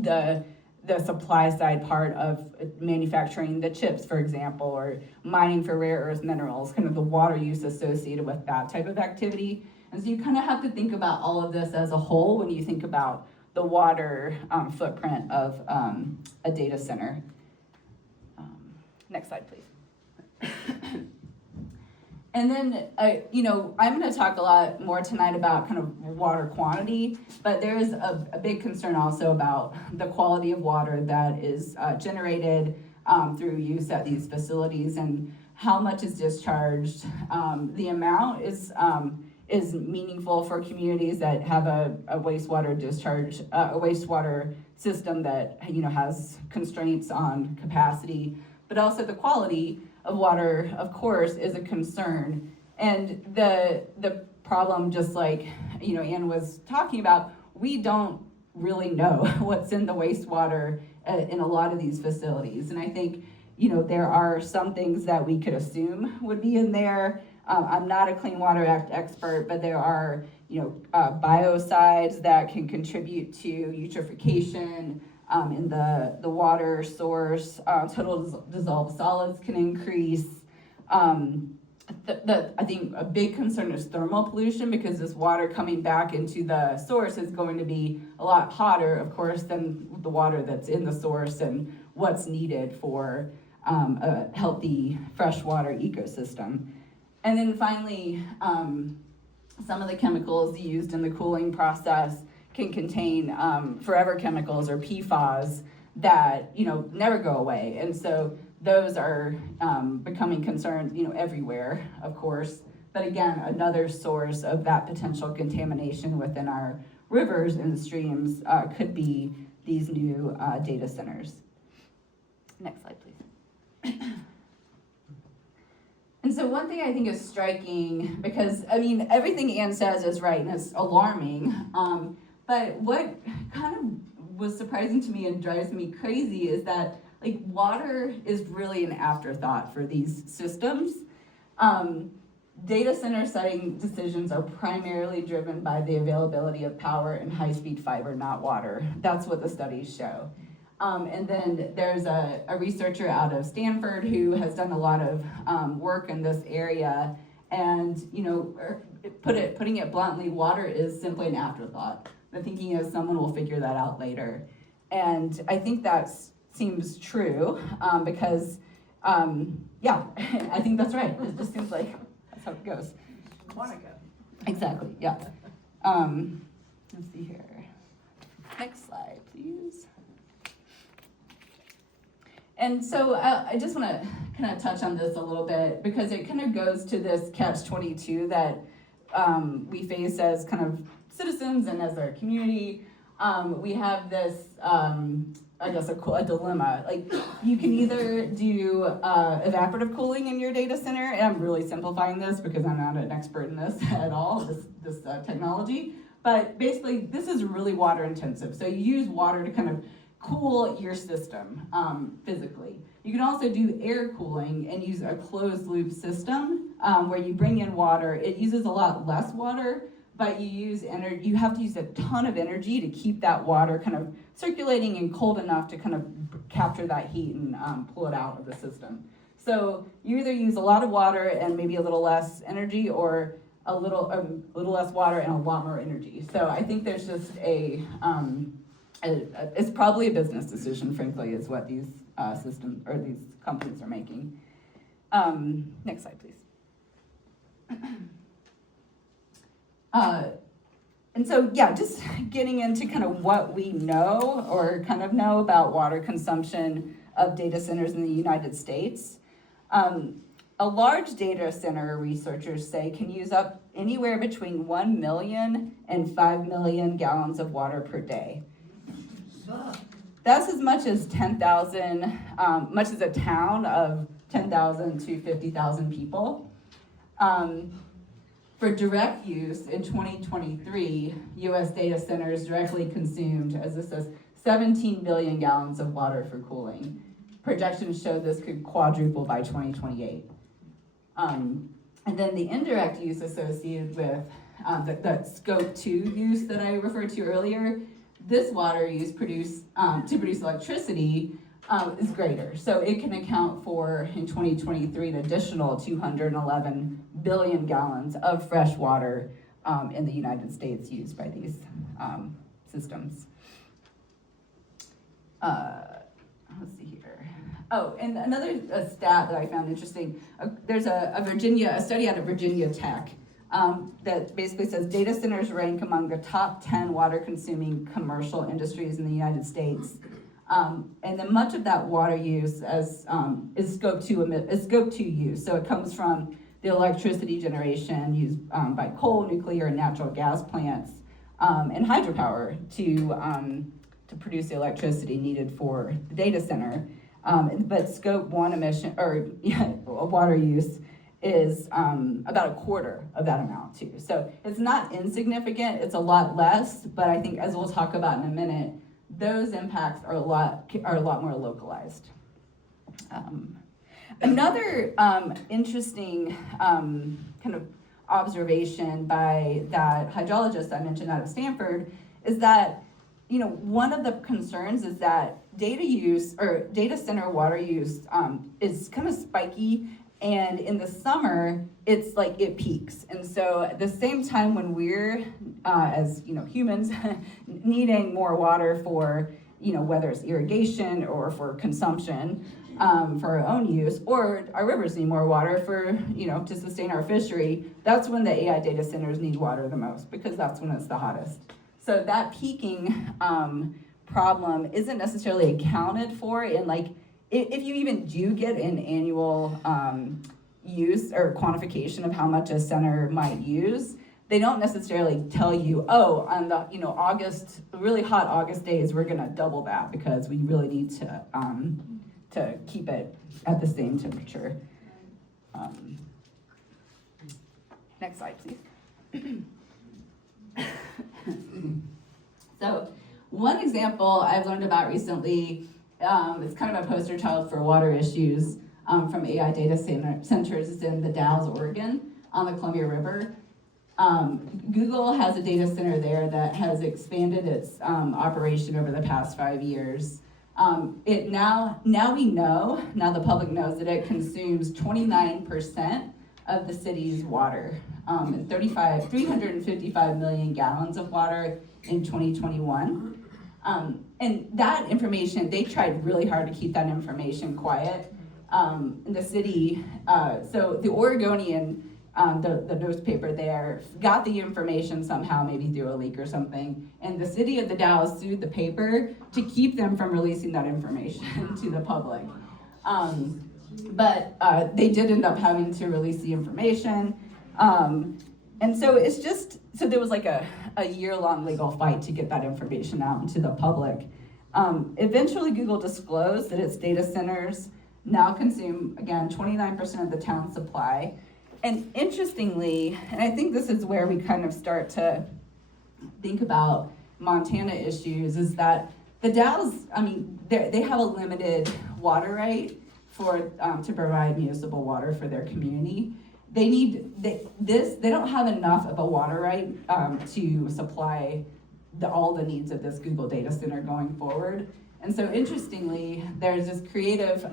the supply side part of manufacturing the chips, for example, or mining for rare earth minerals, kind of the water use associated with that type of activity. And so you kind of have to think about all of this as a whole when you think about the water footprint of a data center. Next slide, please. And then, I'm going to talk a lot more tonight about kind of water quantity, but there is a big concern also about the quality of water that is generated through use at these facilities and how much is discharged. The amount is meaningful for communities that have a wastewater discharge, a wastewater system that has constraints on capacity, but also the quality of water, of course, is a concern. And the problem, just like Anne was talking about, we don't really know what's in the wastewater in a lot of these facilities. And I think there are some things that we could assume would be in there. I'm not a Clean Water Act expert, but there are biocides that can contribute to eutrophication in the water source. Total dissolved solids can increase. I think a big concern is thermal pollution, because this water coming back into the source is going to be a lot hotter, of course, than the water that's in the source and what's needed for a healthy freshwater ecosystem. And then finally, some of the chemicals used in the cooling process can contain forever chemicals, or PFAS, that never go away. And so those are becoming concerns everywhere, of course. But again, another source of that potential contamination within our rivers and streams could be these new data centers. Next slide, please. And so one thing I think is striking, because everything Anne says is right and it's alarming, but what kind of was surprising to me and drives me crazy is that water is really an afterthought for these systems. Data center siting decisions are primarily driven by the availability of power and high-speed fiber, not water. That's what the studies show. And then there's a researcher out of Stanford who has done a lot of work in this area, and putting it bluntly, water is simply an afterthought. The thinking is someone will figure that out later. And I think that seems true, because, I think that's right. It just seems like that's how it goes. Want to go. Exactly, yeah. Let's see here. Next slide, please. And so I just want to kind of touch on this a little bit, because it kind of goes to this catch-22 that we face as kind of citizens and as our community. We have this, a dilemma. You can either do evaporative cooling in your data center, and I'm really simplifying this because I'm not an expert in this at all, this technology. But basically, this is really water intensive. So you use water to kind of cool your system physically. You can also do air cooling and use a closed loop system where you bring in water. It uses a lot less water, but you have to use a ton of energy to keep that water kind of circulating and cold enough to kind of capture that heat and pull it out of the system. So you either use a lot of water and maybe a little less energy, or a little less water and a lot more energy. So I think there's just it's probably a business decision, frankly, is what these systems or these companies are making. Next slide, please. And so, yeah, just getting into kind of what we know or kind of know about water consumption of data centers in the United States. A large data center, researchers say, can use up anywhere between 1 million and 5 million gallons of water per day. That's as much as 10,000, much as a town of 10,000 to 50,000 people. For direct use in 2023, US data centers directly consumed, as this says, 17 billion gallons of water for cooling. Projections show this could quadruple by 2028. And then the indirect use associated with the scope 2 use that I referred to earlier, this water use to produce electricity is greater. So it can account for, in 2023, an additional 211 billion gallons of fresh water in the United States used by these systems. Let's see here. Oh, and another stat that I found interesting, there's a study out of Virginia Tech that basically says data centers rank among the top 10 water-consuming commercial industries in the United States. And then much of that water use is scope 2 use. So it comes from the electricity generation used by coal, nuclear, and natural gas plants, and hydropower to produce the electricity needed for the data center. But scope 1 emission water use is about a quarter of that amount too. So it's not insignificant, it's a lot less, but I think, as we'll talk about in a minute, those impacts are a lot more localized. Another interesting kind of observation by that hydrologist I mentioned out of Stanford is that, one of the concerns is that data center water use is kind of spiky, and in the summer it's like it peaks. And so at the same time when we're as humans needing more water for whether it's irrigation or for consumption for our own use, or our rivers need more water for to sustain our fishery, that's when the AI data centers need water the most, because that's when it's the hottest. So that peaking problem isn't necessarily accounted for in, if you even do get an annual use or quantification of how much a center might use, they don't necessarily tell you, oh, on the August, really hot August days, we're gonna double that because we really need to keep it at the same temperature. Next slide, please. So one example I've learned about recently, it's kind of a poster child for water issues from AI data centers, is in the Dalles, Oregon, on the Columbia River. Google has a data center there that has expanded its operation over the past 5 years. Now the public knows that it consumes 29% of the city's water, and 355 million gallons of water in 2021. And that information, they tried really hard to keep that information quiet. In the city, so the Oregonian, the newspaper there, got the information somehow, maybe through a leak or something, and the city of the Dalles sued the paper to keep them from releasing that information to the public. But they did end up having to release the information. And so so there was like a year-long legal fight to get that information out into the public. Eventually Google disclosed that its data centers now consume, again, 29% of the town's supply. And interestingly, and I think this is where we kind of start to think about Montana issues, is that the Dalles, they have a limited water right, to provide municipal water for their community. They don't have enough of a water right to supply all the needs of this Google data center going forward. And so interestingly, there's this creative,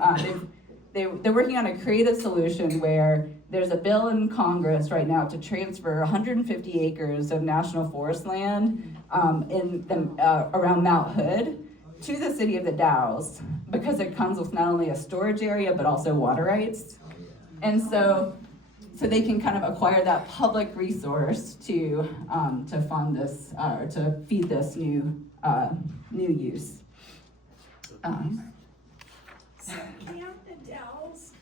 they're working on a creative solution where there's a bill in Congress right now to transfer 150 acres of national forest land around Mount Hood to the city of the Dalles, because it comes with not only a storage area but also water rights. And so they can kind of acquire that public resource to fund this, or to feed this new use. So can't the Dells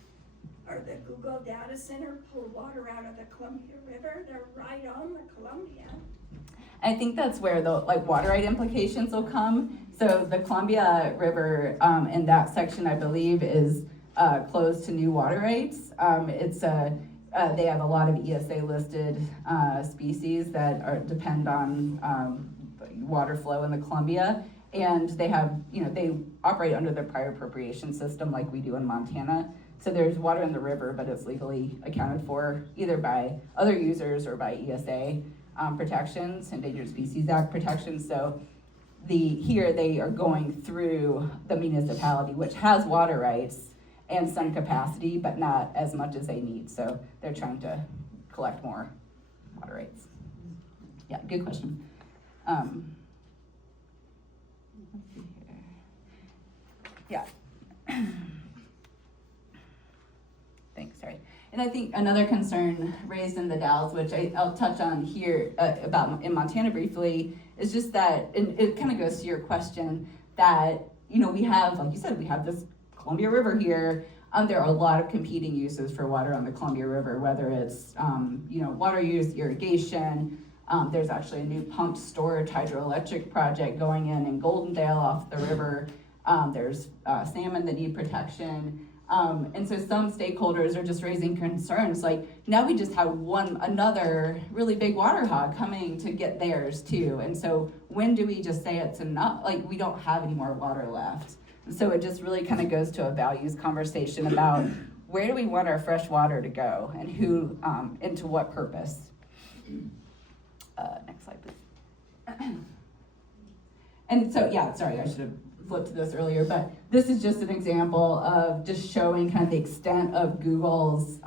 or the Google data center pull water out of the Columbia River? They're right on the Columbia. I think that's where the water right implications will come. So the Columbia River in that section, I believe, is closed to new water rights. They have a lot of ESA listed species that depend on water flow in the Columbia. And they have, they operate under the prior appropriation system like we do in Montana. So there's water in the river, but it's legally accounted for either by other users or by ESA protections, Endangered Species Act protections. So here they are going through the municipality, which has water rights and some capacity, but not as much as they need. So they're trying to collect more water rights. Yeah, good question. Let's see here. Yeah. Thanks, sorry. And I think another concern raised in the Dalles, which I'll touch on here about in Montana briefly, is just that, and it kind of goes to your question, that, we have, like you said, we have this Columbia River here. There are a lot of competing uses for water on the Columbia River, whether it's, water use, irrigation. There's actually a new pumped storage hydroelectric project going in Goldendale off the river. There's salmon that need protection. And so some stakeholders are just raising concerns, like now we just have another really big water hog coming to get theirs too. And so when do we just say it's enough? Like we don't have any more water left. So it just really kind of goes to a values conversation about where do we want our fresh water to go and who, and to what purpose. Next slide, please. And so, yeah, sorry, I should have flipped to this earlier, but this is just an example of just showing kind of the extent of Google's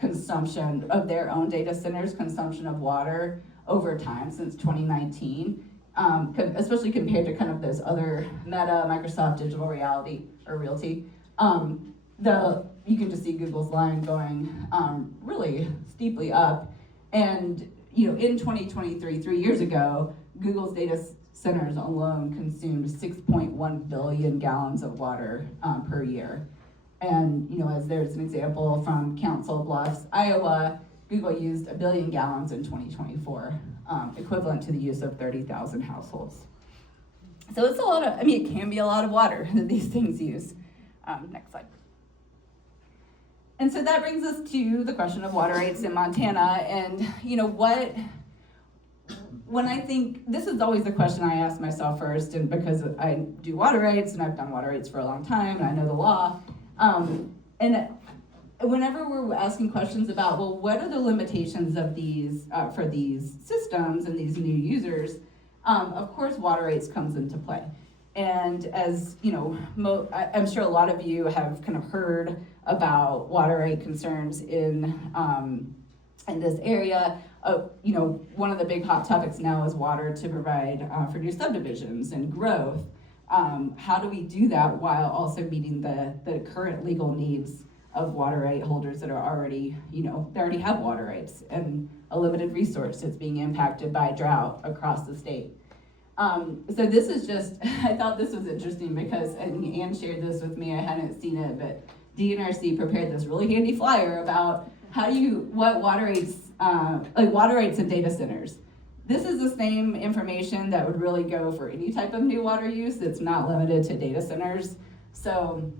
consumption of their own data centers, consumption of water over time since 2019. Especially compared to kind of those other Meta, Microsoft Digital Reality or Realty. You can just see Google's line going really steeply up. And in 2023, 3 years ago, Google's data centers alone consumed 6.1 billion gallons of water per year. And as there's an example from Council Bluffs, Iowa, Google used 1 billion gallons in 2024. Equivalent to the use of 30,000 households. So it's a lot of, it can be a lot of water that these things use. Next slide. And so that brings us to the question of water rights in Montana. And when I think, this is always the question I ask myself first, and because I do water rights and I've done water rights for a long time and I know the law. And whenever we're asking questions about, well, what are the limitations of these, for these systems and these new users, of course water rights comes into play. And as I'm sure a lot of you have kind of heard about water right concerns in this area. One of the big hot topics now is water to provide for new subdivisions and growth. How do we do that while also meeting the current legal needs of water right holders that are already, they already have water rights and a limited resource that's being impacted by drought across the state. So this is just, I thought this was interesting because, and Anne shared this with me, I hadn't seen it, but DNRC prepared this really handy flyer about what water rights, water rights in data centers. This is the same information that would really go for any type of new water use. It's not limited to data centers. So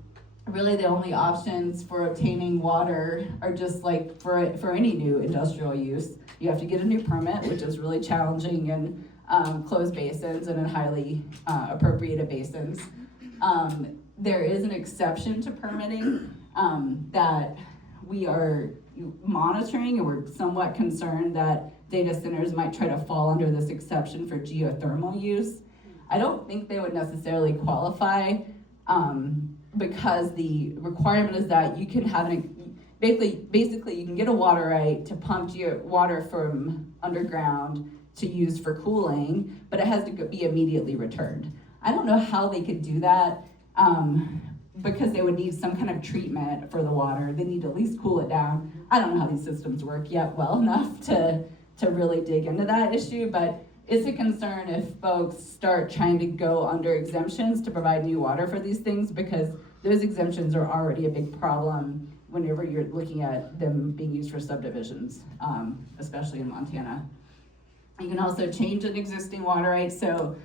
really the only options for obtaining water are just like for any new industrial use. You have to get a new permit, which is really challenging in closed basins and in highly appropriated basins. there is an exception to permitting that we are monitoring, and we're somewhat concerned that data centers might try to fall under this exception for geothermal use. I don't think they would necessarily qualify because the requirement is that you can have basically you can get a water right to pump water from underground to use for cooling, but it has to be immediately returned. I don't know how they could do that because they would need some kind of treatment for the water. They need to at least cool it down. I don't know how these systems work yet well enough to really dig into that issue, but it's a concern if folks start trying to go under exemptions to provide new water for these things, because those exemptions are already a big problem whenever you're looking at them being used for subdivisions, especially in Montana. You can also change an existing water right. So,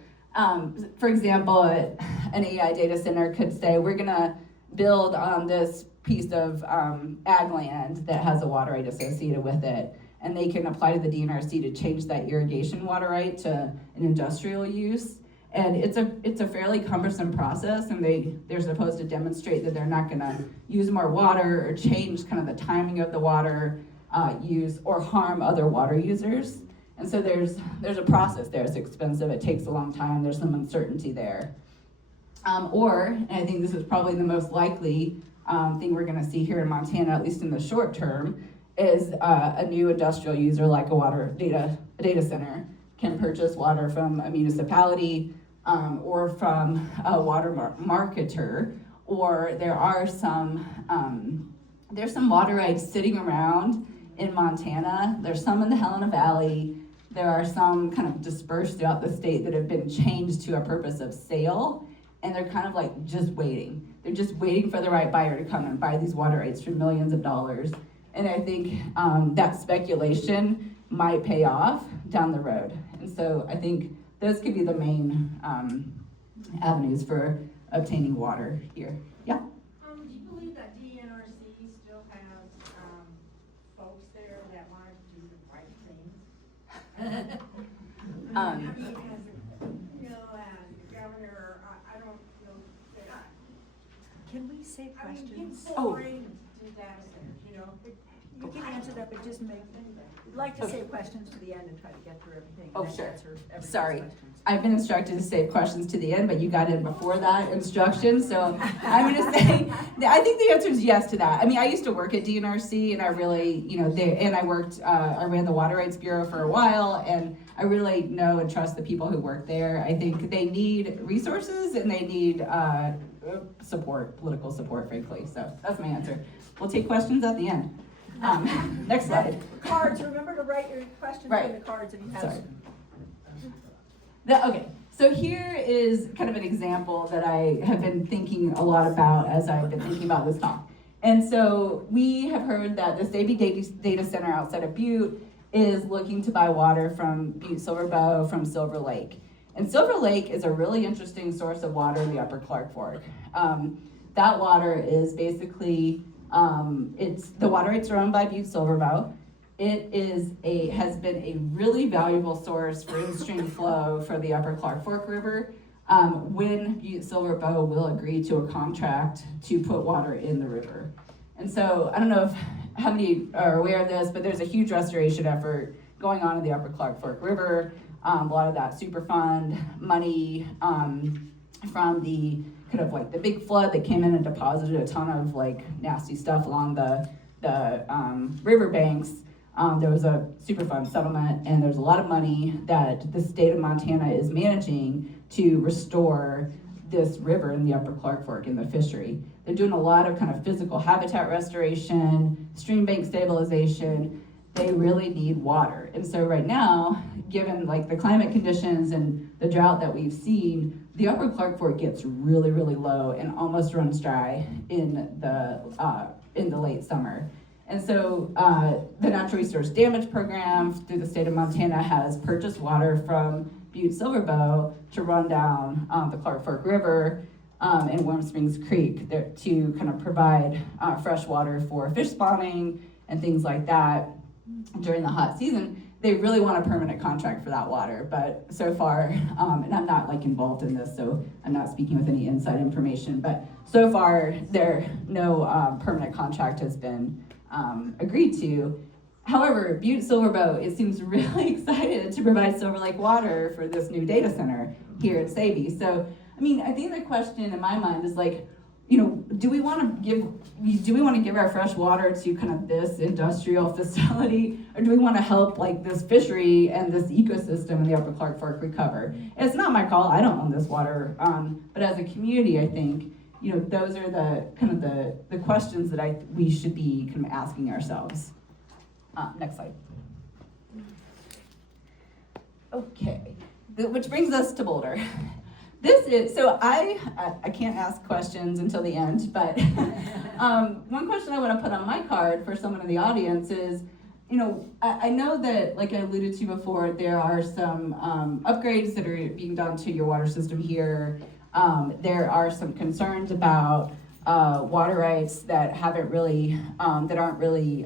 for example, an AI data center could say, we're gonna build on this piece of ag land that has a water right associated with it. And they can apply to the DNRC to change that irrigation water right to an industrial use. And it's a fairly cumbersome process, and they're supposed to demonstrate that they're not gonna use more water or change kind of the timing of the water use or harm other water users. And so there's a process there. It's expensive, it takes a long time, there's some uncertainty there. And I think this is probably the most likely thing we're gonna see here in Montana, at least in the short term, is a new industrial user like a data center can purchase water from a municipality or from a water marketer, or there's some water rights sitting around in Montana. There's some in the Helena Valley. There are some kind of dispersed throughout the state that have been changed to a purpose of sale, and they're kind of like just waiting. They're just waiting for the right buyer to come and buy these water rights for millions of dollars. And I think that speculation might pay off down the road. And so I think those could be the main avenues for obtaining water here. Yeah? Do you believe that DNRC still has folks there that want to do the right things? I mean, as the governor, I don't know that. Can we say I mean, questions? people bring to data centers, you know. You can answer that, but just we'd like to save questions to the end and try to get through everything. Oh, and then sure. answer everybody's Sorry. questions. I've been instructed to save questions to the end, but you got in before that instruction, so I'm gonna say, I think the answer is yes to that. I mean, I used to work at DNRC, and I really, I ran the Water Rights Bureau for a while, and I really know and trust the people who work there. I think they need resources, and they need political support, frankly, so that's my answer. We'll take questions at the end. Next slide. Cards, remember to write your questions Right. in the cards if you have Sorry. some. Okay, so here is kind of an example that I have been thinking a lot about as I've been thinking about this talk. And so we have heard that this AB data center outside of Butte is looking to buy water from Butte Silver Bow from Silver Lake. And Silver Lake is a really interesting source of water in the Upper Clark Fork. That water is basically the water rights are owned by Butte Silver Bow. It has been a really valuable source for in-stream flow for the Upper Clark Fork River when Butte Silver Bow will agree to a contract to put water in the river. And so I don't know how many are aware of this, but there's a huge restoration effort going on in the Upper Clark Fork River. A lot of that Superfund money from the kind of like the big flood that came in and deposited a ton of like nasty stuff along the river banks. There was a Superfund settlement, and there's a lot of money that the state of Montana is managing to restore this river in the Upper Clark Fork in the fishery. They're doing a lot of kind of physical habitat restoration, stream bank stabilization. They really need water. And so right now, given like the climate conditions and the drought that we've seen, the Upper Clark Fork gets really, really low and almost runs dry in the late summer. And so the Natural Resource Damage Program through the state of Montana has purchased water from Butte Silver Bow to run down the Clark Fork River and Warm Springs Creek to kind of provide fresh water for fish spawning and things like that during the hot season. they really want a permanent contract for that water, but so far, and I'm not like involved in this, so I'm not speaking with any inside information, but so far, no permanent contract has been agreed to. However, Butte Silverboat, it seems really excited to provide Silver Lake water for this new data center here at Sabey. So, I mean, I think the question in my mind is like, you know, do we want to give our fresh water to kind of this industrial facility, or do we want to help like this fishery and this ecosystem in the Upper Clark Fork recover? It's not my call. I don't own this water, but as a community, I think, you know, those are the kind of the questions that we should be kind of asking ourselves. Next slide. Okay, which brings us to Boulder. This is, so I can't ask questions until the end, but one question I want to put on my card for someone in the audience is, you know, I know that, like I alluded to before, there are some upgrades that are being done to your water system here. There are some concerns about water rights that haven't really, that aren't really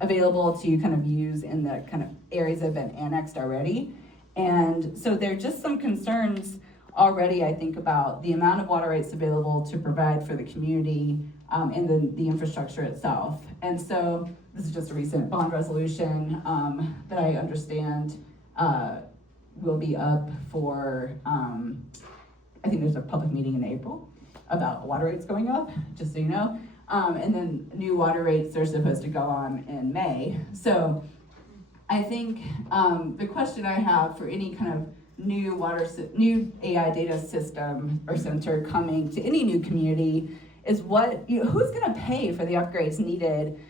available to kind of use in the kind of areas that have been annexed already. And so there are just some concerns already, I think, about the amount of water rights available to provide for the community and the infrastructure itself. And so this is just a recent bond resolution that I understand will be up for, I think there's a public meeting in April about water rates going up, just so you know. And then new water rates are supposed to go on in May. So I think the question I have for any kind of new AI data system or center coming to any new community is who's going to pay for the upgrades needed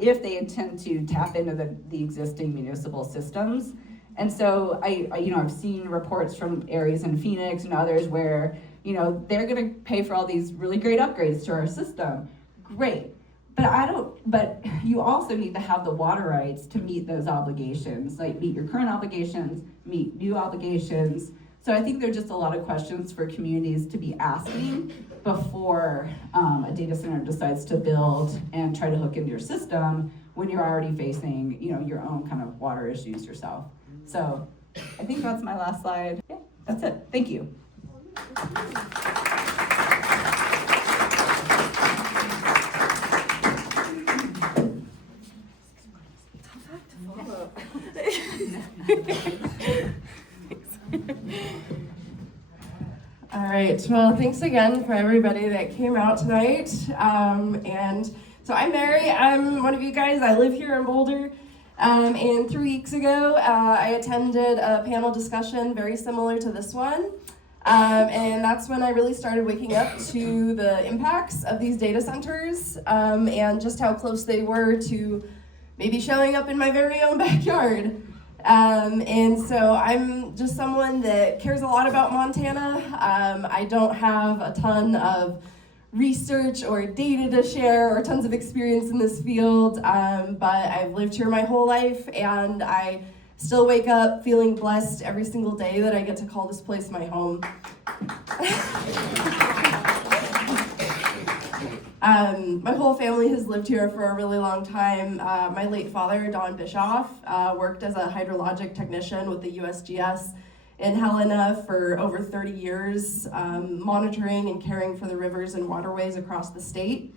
if they intend to tap into the existing municipal systems. And so I've seen reports from areas in Phoenix and others where, you know, they're going to pay for all these really great upgrades to our system. Great. But you also need to have the water rights to meet those obligations, like meet your current obligations, meet new obligations. So I think there are just a lot of questions for communities to be asking before a data center decides to build and try to hook into your system when you're already facing, you know, your own kind of water issues yourself. So I think that's my last slide. Yeah, that's it. Thank you. All right, well, thanks again for everybody that came out tonight. And so I'm Mary, I'm one of you guys, I live here in Boulder. And 3 weeks ago, I attended a panel discussion very similar to this one. And that's when I really started waking up to the impacts of these data centers and just how close they were to maybe showing up in my very own backyard. And so I'm just someone that cares a lot about Montana. I don't have a ton of research or data to share or tons of experience in this field, but I've lived here my whole life, and I still wake up feeling blessed every single day that I get to call this place my home. My whole family has lived here for a really long time. My late father, Don Bischoff, worked as a hydrologic technician with the USGS in Helena for over 30 years, monitoring and caring for the rivers and waterways across the state.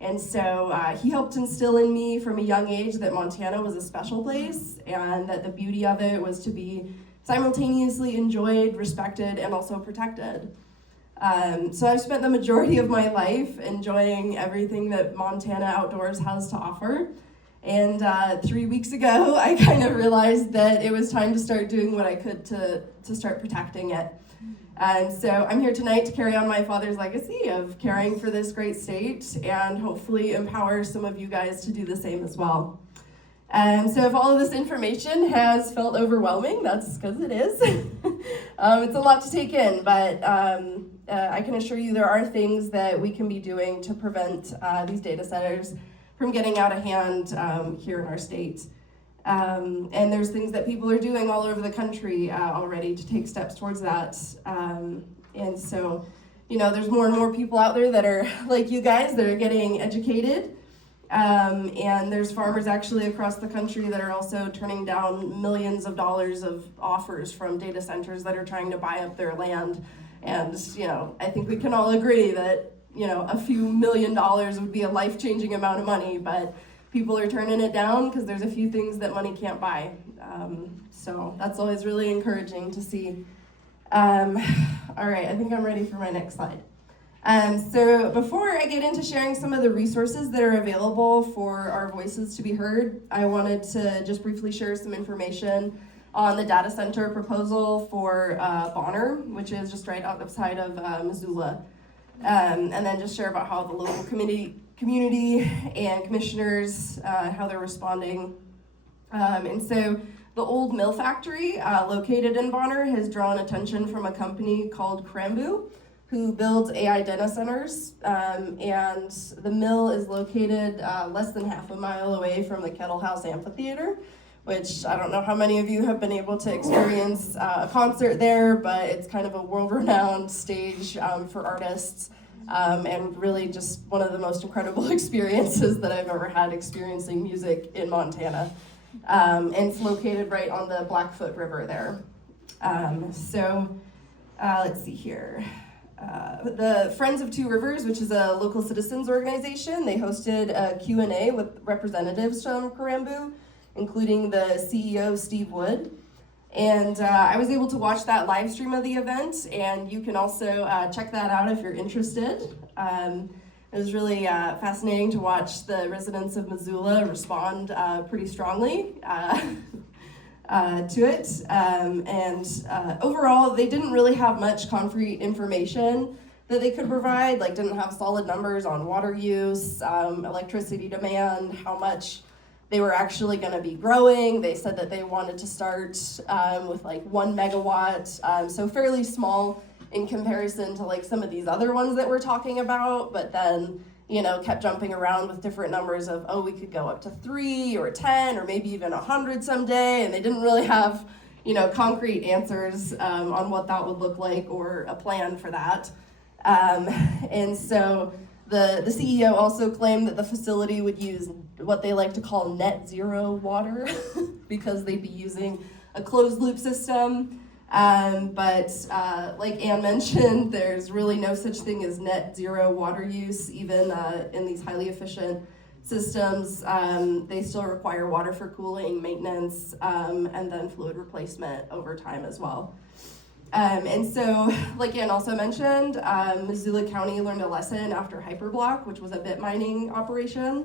And so he helped instill in me from a young age that Montana was a special place and that the beauty of it was to be simultaneously enjoyed, respected, and also protected. So I've spent the majority of my life enjoying everything that Montana outdoors has to offer. And 3 weeks ago, I kind of realized that it was time to start doing what I could to start protecting it. And so I'm here tonight to carry on my father's legacy of caring for this great state and hopefully empower some of you guys to do the same as well. And so if all of this information has felt overwhelming, that's because it is. It's a lot to take in, but I can assure you there are things that we can be doing to prevent these data centers from getting out of hand here in our state. And there's things that people are doing all over the country already to take steps towards that. And so, you know, there's more and more people out there that are like you guys that are getting educated. And there's farmers actually across the country that are also turning down millions of dollars of offers from data centers that are trying to buy up their land. And, I think we can all agree that, a few $1 million would be a life-changing amount of money, but people are turning it down because there's a few things that money can't buy. So that's always really encouraging to see. All right, I think I'm ready for my next slide. So before I get into sharing some of the resources that are available for our voices to be heard, I wanted to just briefly share some information on the data center proposal for Bonner, which is just right outside of Missoula. And then just share about how the local community and commissioners, how they're responding. And so the old mill factory located in Bonner has drawn attention from a company called Crambu, who builds AI data centers. And the mill is located less than half a mile away from the Kettle House Amphitheater, which I don't know how many of you have been able to experience a concert there, but it's kind of a world-renowned stage for artists, and really just one of the most incredible experiences that I've ever had experiencing music in Montana. And it's located right on the Blackfoot River there. Let's see here. The Friends of Two Rivers, which is a local citizens organization, they hosted a Q&A with representatives from Crambu, including the CEO, Steve Wood. And I was able to watch that live stream of the event, and you can also check that out if you're interested. It was really fascinating to watch the residents of Missoula respond pretty strongly to it. Overall, they didn't really have much concrete information that they could provide, didn't have solid numbers on water use, electricity demand, how much they were actually going to be growing. They said that they wanted to start with 1 megawatt, so fairly small in comparison to some of these other ones that we're talking about, but then kept jumping around with different numbers of, we could go up to 3 or 10 or maybe even 100 someday, and they didn't really have concrete answers on what that would look like or a plan for that. And so the CEO also claimed that the facility would use what they like to call net zero water because they'd be using a closed loop system. But like Anne mentioned, there's really no such thing as net zero water use, even in these highly efficient systems. They still require water for cooling, maintenance, and then fluid replacement over time as well. And so, like Anne also mentioned, Missoula County learned a lesson after Hyperblock, which was a bit mining operation.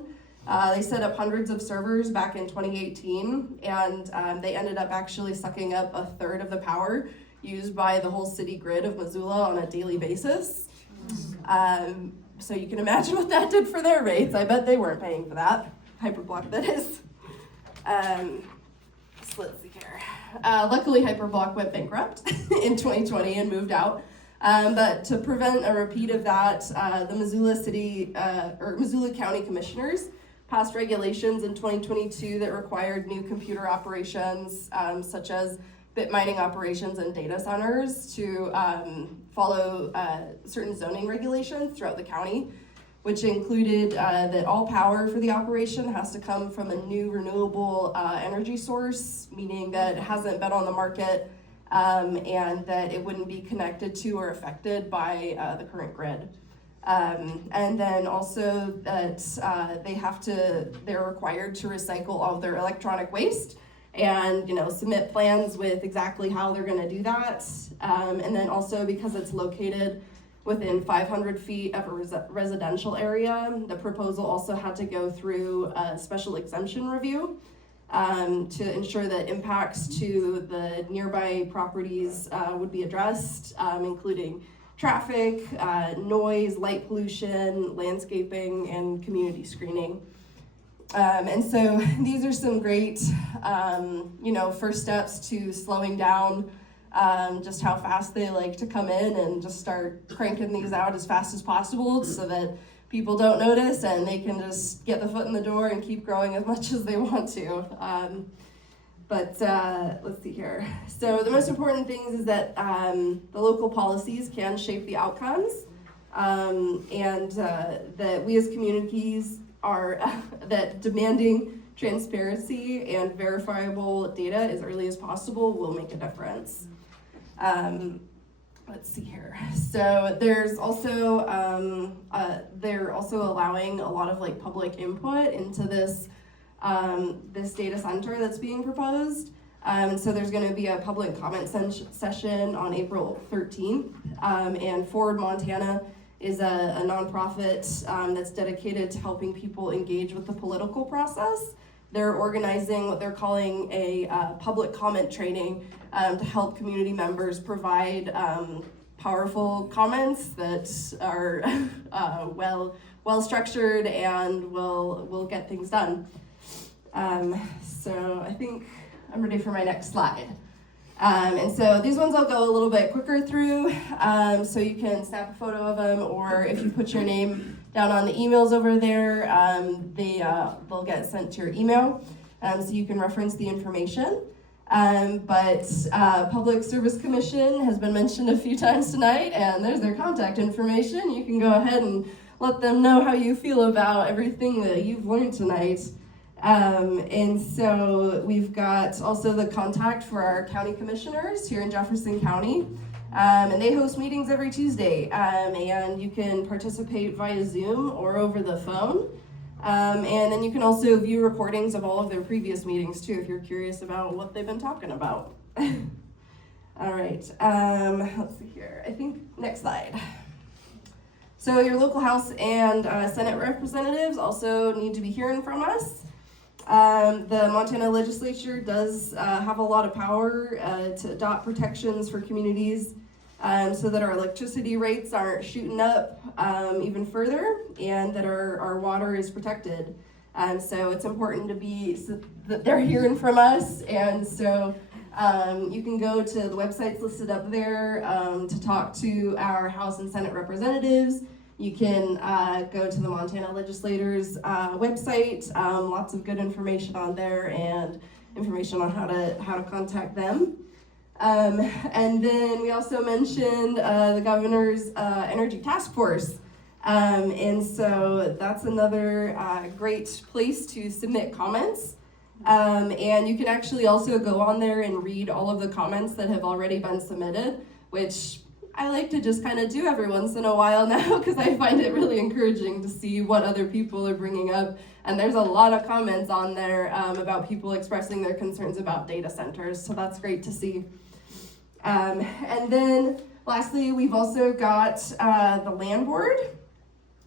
They set up hundreds of servers back in 2018, and they ended up actually sucking up a third of the power used by the whole city grid of Missoula on a daily basis. So you can imagine what that did for their rates. I bet they weren't paying for that. Hyperblock, that is. So let's see here. Luckily, Hyperblock went bankrupt in 2020 and moved out. But to prevent a repeat of that, the Missoula County Commissioners passed regulations in 2022 that required new computer operations, such as bit mining operations and data centers, to follow certain zoning regulations throughout the county, which included that all power for the operation has to come from a new renewable energy source, meaning that it hasn't been on the market, and that it wouldn't be connected to or affected by the current grid. And then also that they're required to recycle all of their electronic waste and submit plans with exactly how they're going to do that. And then also because it's located within 500 feet of a residential area, the proposal also had to go through a special exemption review to ensure that impacts to the nearby properties would be addressed, including traffic, noise, light pollution, landscaping, and community screening. And so these are some great, first steps to slowing down just how fast they like to come in and just start cranking these out as fast as possible so that people don't notice and they can just get the foot in the door and keep growing as much as they want to. But let's see here. So the most important things is that the local policies can shape the outcomes, and that we as are that demanding transparency and verifiable data as early as possible will make a difference. Let's see here. So there's also they're also allowing a lot of like public input into this this data center that's being proposed. So there's going to be a public comment session on April 13th, and Forward Montana is a nonprofit that's dedicated to helping people engage with the political process. They're organizing what they're calling a public comment training to help community members provide powerful comments that are well structured and will get things done. So I think I'm ready for my next slide. And so these ones I'll go a little bit quicker through, so you can snap a photo of them, or if you put your name down on the emails over there, they'll get sent to your email, so you can reference the information. But Public Service Commission has been mentioned a few times tonight, and there's their contact information. You can go ahead and let them know how you feel about everything that you've learned tonight. And so we've got also the contact for our county commissioners here in Jefferson County, and they host meetings every Tuesday, and you can participate via Zoom or over the phone, and then you can also view recordings of all of their previous meetings too if you're curious about what they've been talking about. All right, let's see here. I think next slide. So your local House and Senate representatives also need to be hearing from us. The Montana legislature does have a lot of power to adopt protections for communities so that our electricity rates aren't shooting up even further, and that our water is protected. So it's important that they're hearing from us, and so you can go to the websites listed up there to talk to our House and Senate representatives. You can go to the Montana legislators' website. Lots of good information on there and information on how to contact them. And then we also mentioned the governor's energy task force. And so that's another great place to submit comments. And you can actually also go on there and read all of the comments that have already been submitted, which I like to just kind of do every once in a while now, because I find it really encouraging to see what other people are bringing up. And there's a lot of comments on there about people expressing their concerns about data centers, so that's great to see. And then lastly, we've also got the land board.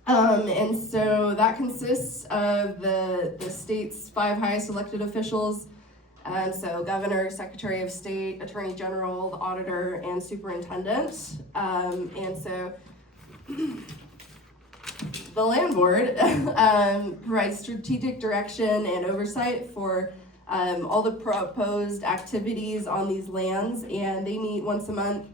And so that consists of the state's 5 highest elected officials. So governor, secretary of state, attorney general, the auditor, and superintendent. And so the land board provides strategic direction and oversight for all the proposed activities on these lands, and they meet once a month.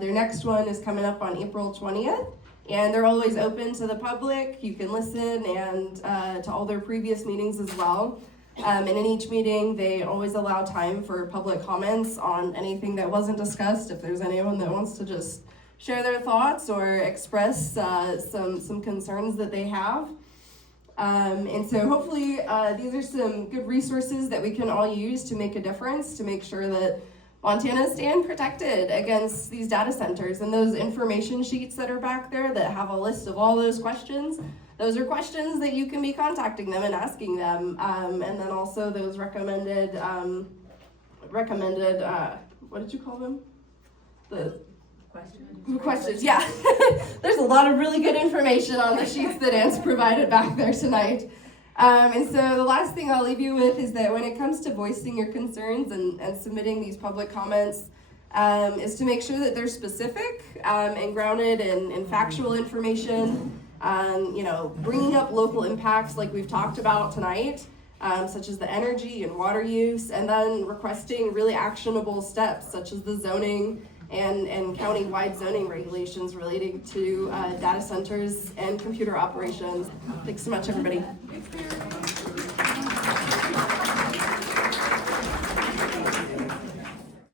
Their next one is coming up on April 20th, and they're always open to the public. You can listen and to all their previous meetings as well. And in each meeting, they always allow time for public comments on anything that wasn't discussed. If there's anyone that wants to just share their thoughts or express some concerns that they have. And so hopefully these are some good resources that we can all use to make a difference, to make sure that Montana is staying protected against these data centers. And those information sheets that are back there that have a list of all those questions, those are questions that you can be contacting them and asking them. And then also those recommended, what did you call them? The questions, yeah. There's a lot of really good information on the sheets that Anne's provided back there tonight. And so the last thing I'll leave you with is that when it comes to voicing your concerns and submitting these public comments, is to make sure that they're specific and grounded in factual information. Bringing up local impacts like we've talked about tonight, such as the energy and water use, and then requesting really actionable steps such as the zoning and county-wide zoning regulations relating to data centers and computer operations. Thanks so much, everybody.